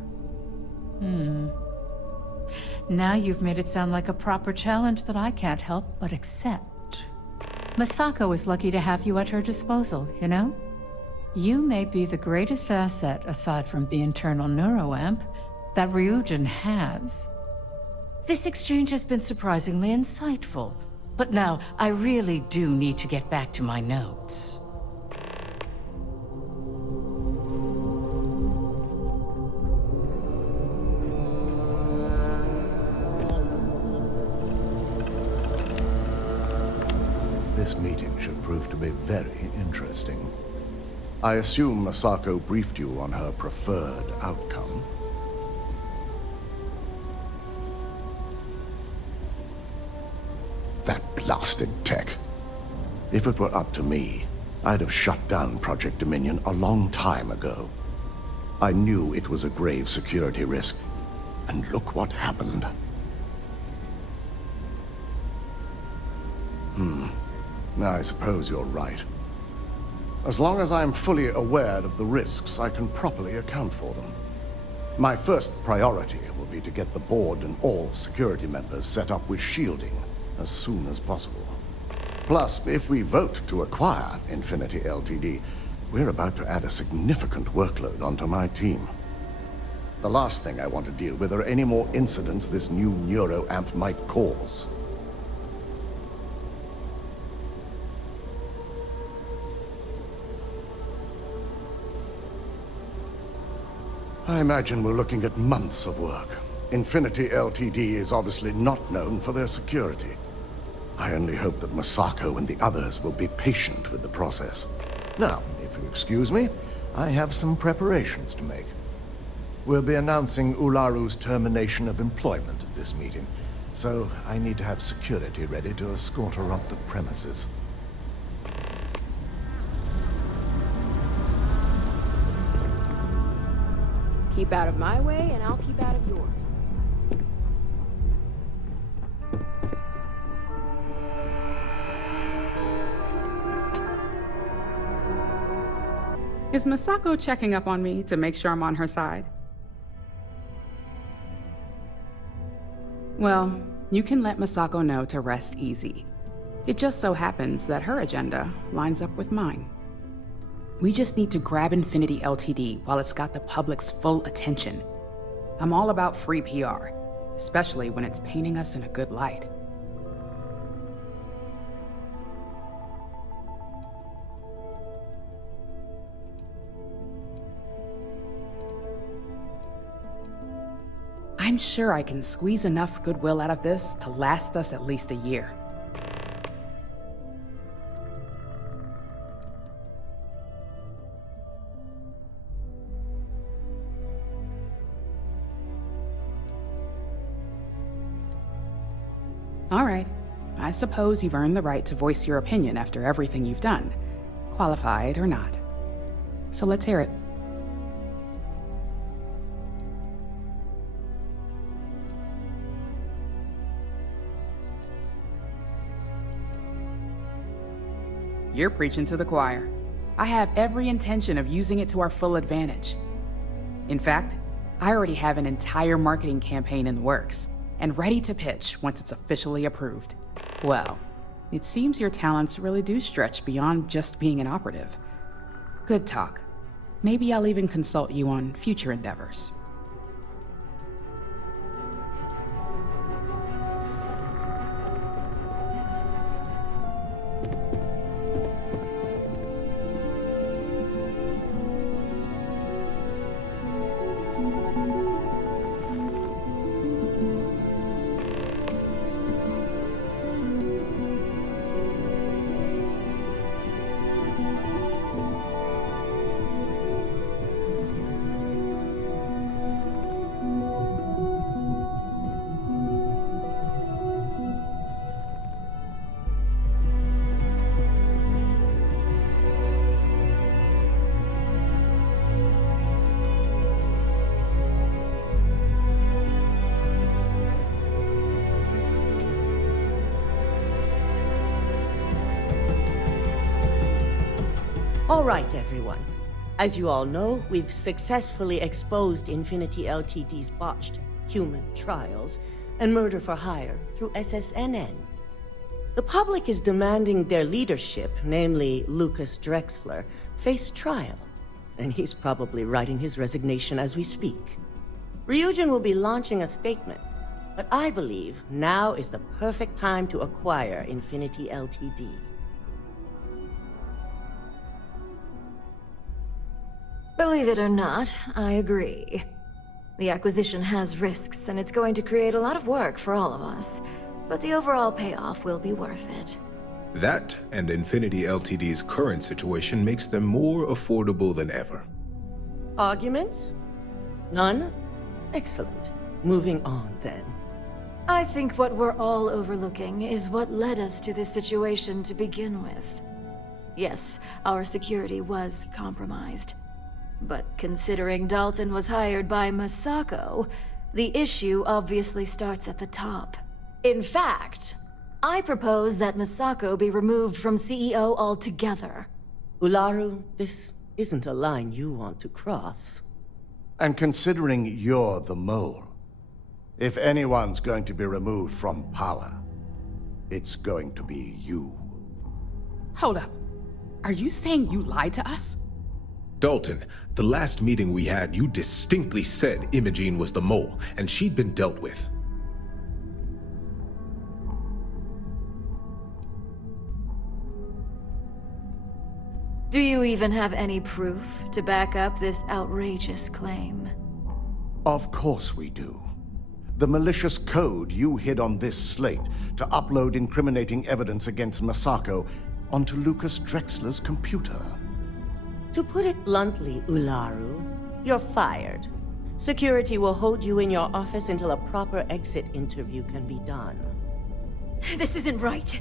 Now you've made it sound like a proper challenge that I can't help but accept. Masako is lucky to have you at her disposal, you know? You may be the greatest asset, aside from the internal neuroamp, that Ryujin has. This exchange has been surprisingly insightful. But now, I really do need to get back to my notes. This meeting should prove to be very interesting. I assume Masako briefed you on her preferred outcome. That blasted tech. If it were up to me, I'd have shut down Project Dominion a long time ago. I knew it was a grave security risk, and look what happened. I suppose you're right. As long as I'm fully aware of the risks, I can properly account for them. My first priority will be to get the board and all security members set up with shielding as soon as possible. Plus, if we vote to acquire Infinity Ltd, we're about to add a significant workload onto my team. The last thing I want to deal with are any more incidents this new neuroamp might cause. I imagine we're looking at months of work. Infinity Ltd is obviously not known for their security. I only hope that Masako and the others will be patient with the process. Now, if you excuse me, I have some preparations to make. We'll be announcing Ularu's termination of employment at this meeting, so I need to have security ready to escort her off the premises. Keep out of my way, and I'll keep out of yours. Is Masako checking up on me to make sure I'm on her side? Well, you can let Masako know to rest easy. It just so happens that her agenda lines up with mine. We just need to grab Infinity Ltd while it's got the public's full attention. I'm all about free PR, especially when it's painting us in a good light. I'm sure I can squeeze enough goodwill out of this to last us at least a year. All right, I suppose you've earned the right to voice your opinion after everything you've done, qualified or not. So let's hear it. You're preaching to the choir. I have every intention of using it to our full advantage. In fact, I already have an entire marketing campaign in the works, and ready to pitch once it's officially approved. Well, it seems your talents really do stretch beyond just being an operative. Good talk. Maybe I'll even consult you on future endeavors. All right, everyone. As you all know, we've successfully exposed Infinity Ltd's botched human trials and murder for hire through SSNN. The public is demanding their leadership, namely Lucas Drexler, face trial, and he's probably writing his resignation as we speak. Ryujin will be launching a statement, but I believe now is the perfect time to acquire Infinity Ltd. Believe it or not, I agree. The acquisition has risks, and it's going to create a lot of work for all of us. But the overall payoff will be worth it. That and Infinity Ltd's current situation makes them more affordable than ever. Arguments? None? Excellent. Moving on, then. I think what we're all overlooking is what led us to this situation to begin with. Yes, our security was compromised. But considering Dalton was hired by Masako, the issue obviously starts at the top. In fact, I propose that Masako be removed from CEO altogether. Ularu, this isn't a line you want to cross. And considering you're the mole, if anyone's going to be removed from power, it's going to be you. Hold up. Are you saying you lied to us? Dalton, the last meeting we had, you distinctly said Imogene was the mole, and she'd been dealt with. Do you even have any proof to back up this outrageous claim? Of course we do. The malicious code you hid on this slate to upload incriminating evidence against Masako onto Lucas Drexler's computer. To put it bluntly, Ularu, you're fired. Security will hold you in your office until a proper exit interview can be done. This isn't right.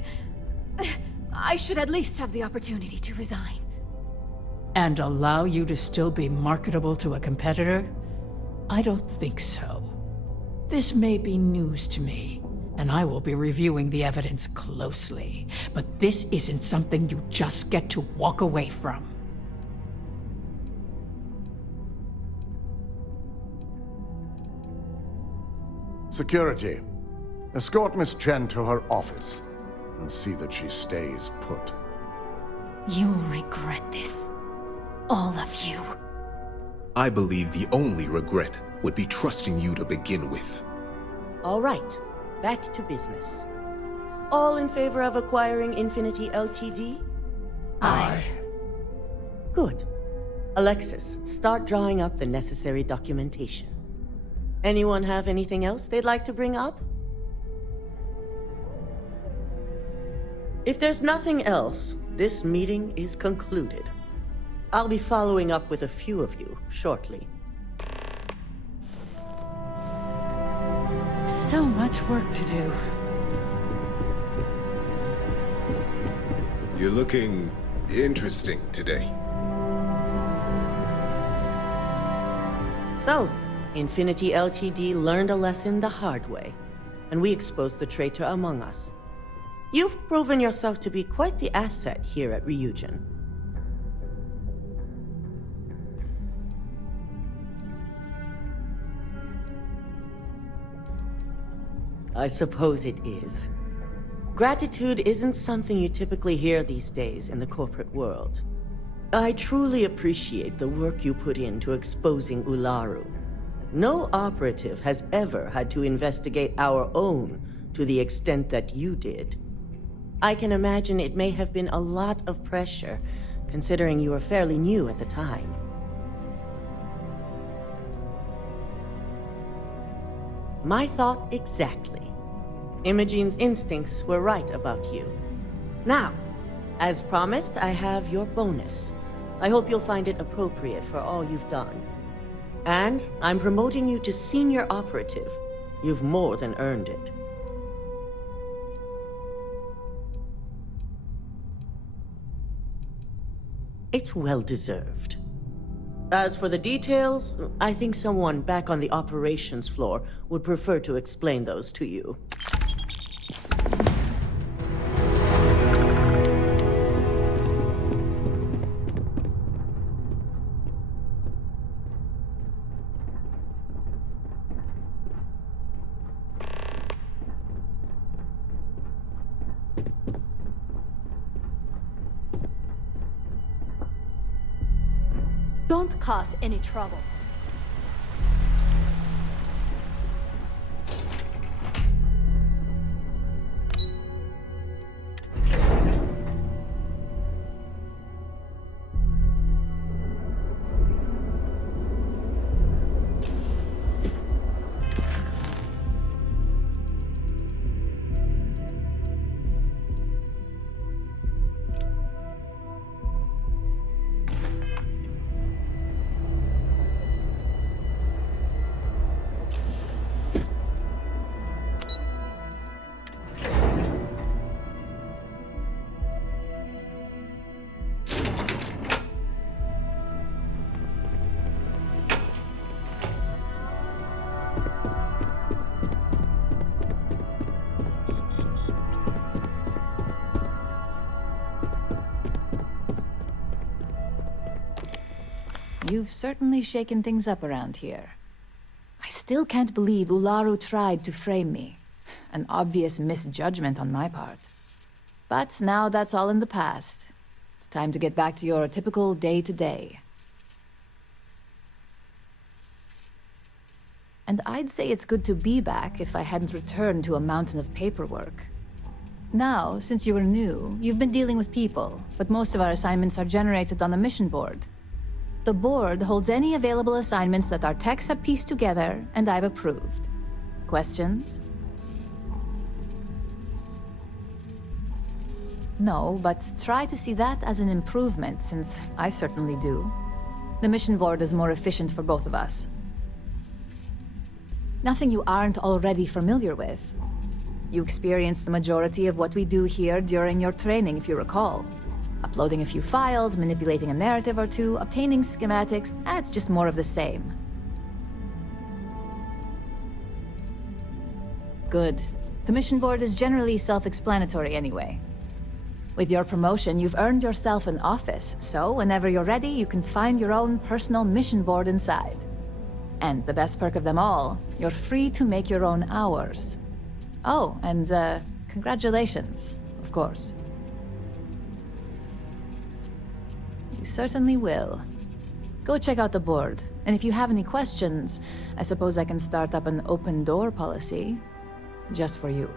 I should at least have the opportunity to resign. And allow you to still be marketable to a competitor? I don't think so. This may be news to me, and I will be reviewing the evidence closely. But this isn't something you just get to walk away from. Security, escort Miss Chen to her office and see that she stays put. You'll regret this. All of you. I believe the only regret would be trusting you to begin with. All right, back to business. All in favor of acquiring Infinity Ltd? Aye. Good. Alexis, start drawing up the necessary documentation. Anyone have anything else they'd like to bring up? If there's nothing else, this meeting is concluded. I'll be following up with a few of you shortly. So much work to do. You're looking interesting today. So, Infinity Ltd learned a lesson the hard way, and we exposed the traitor among us. You've proven yourself to be quite the asset here at Ryujin. I suppose it is. Gratitude isn't something you typically hear these days in the corporate world. I truly appreciate the work you put into exposing Ularu. No operative has ever had to investigate our own to the extent that you did. I can imagine it may have been a lot of pressure, considering you were fairly new at the time. My thought exactly. Imogene's instincts were right about you. Now, as promised, I have your bonus. I hope you'll find it appropriate for all you've done. And I'm promoting you to senior operative. You've more than earned it. It's well-deserved. As for the details, I think someone back on the operations floor would prefer to explain those to you. Don't cause any trouble. You've certainly shaken things up around here. I still can't believe Ularu tried to frame me. An obvious misjudgment on my part. But now that's all in the past. It's time to get back to your typical day-to-day. And I'd say it's good to be back if I hadn't returned to a mountain of paperwork. Now, since you were new, you've been dealing with people, but most of our assignments are generated on the mission board. The board holds any available assignments that our techs have pieced together, and I've approved. Questions? No, but try to see that as an improvement, since I certainly do. The mission board is more efficient for both of us. Nothing you aren't already familiar with. You experienced the majority of what we do here during your training, if you recall. Uploading a few files, manipulating a narrative or two, obtaining schematics, it's just more of the same. Good. The mission board is generally self-explanatory anyway. With your promotion, you've earned yourself an office, so whenever you're ready, you can find your own personal mission board inside. And the best perk of them all, you're free to make your own hours. Oh, and congratulations, of course. You certainly will. Go check out the board, and if you have any questions, I suppose I can start up an open door policy. Just for you.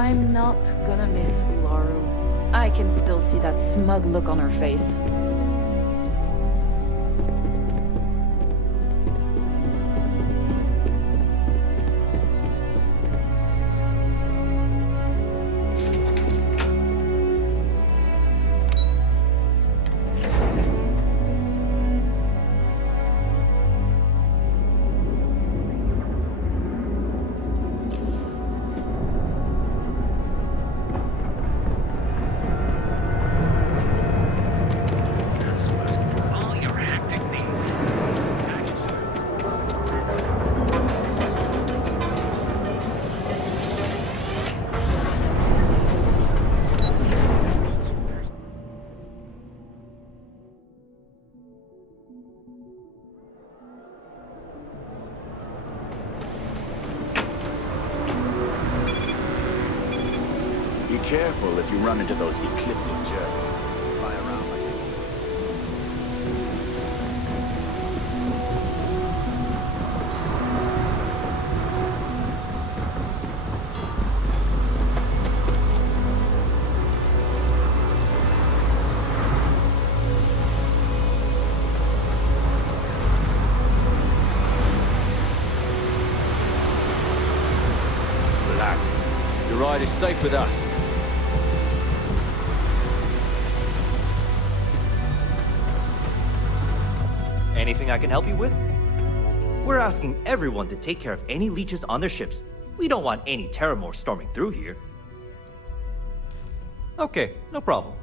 I'm not gonna miss Ularu. I can still see that smug look on her face. Be careful if you run into those ecliptic jerks. Fly around like Relax. Your ride is safe with us. Anything I can help you with? We're asking everyone to take care of any leeches on their ships. We don't want any Terramore storming through here. Okay, no problem.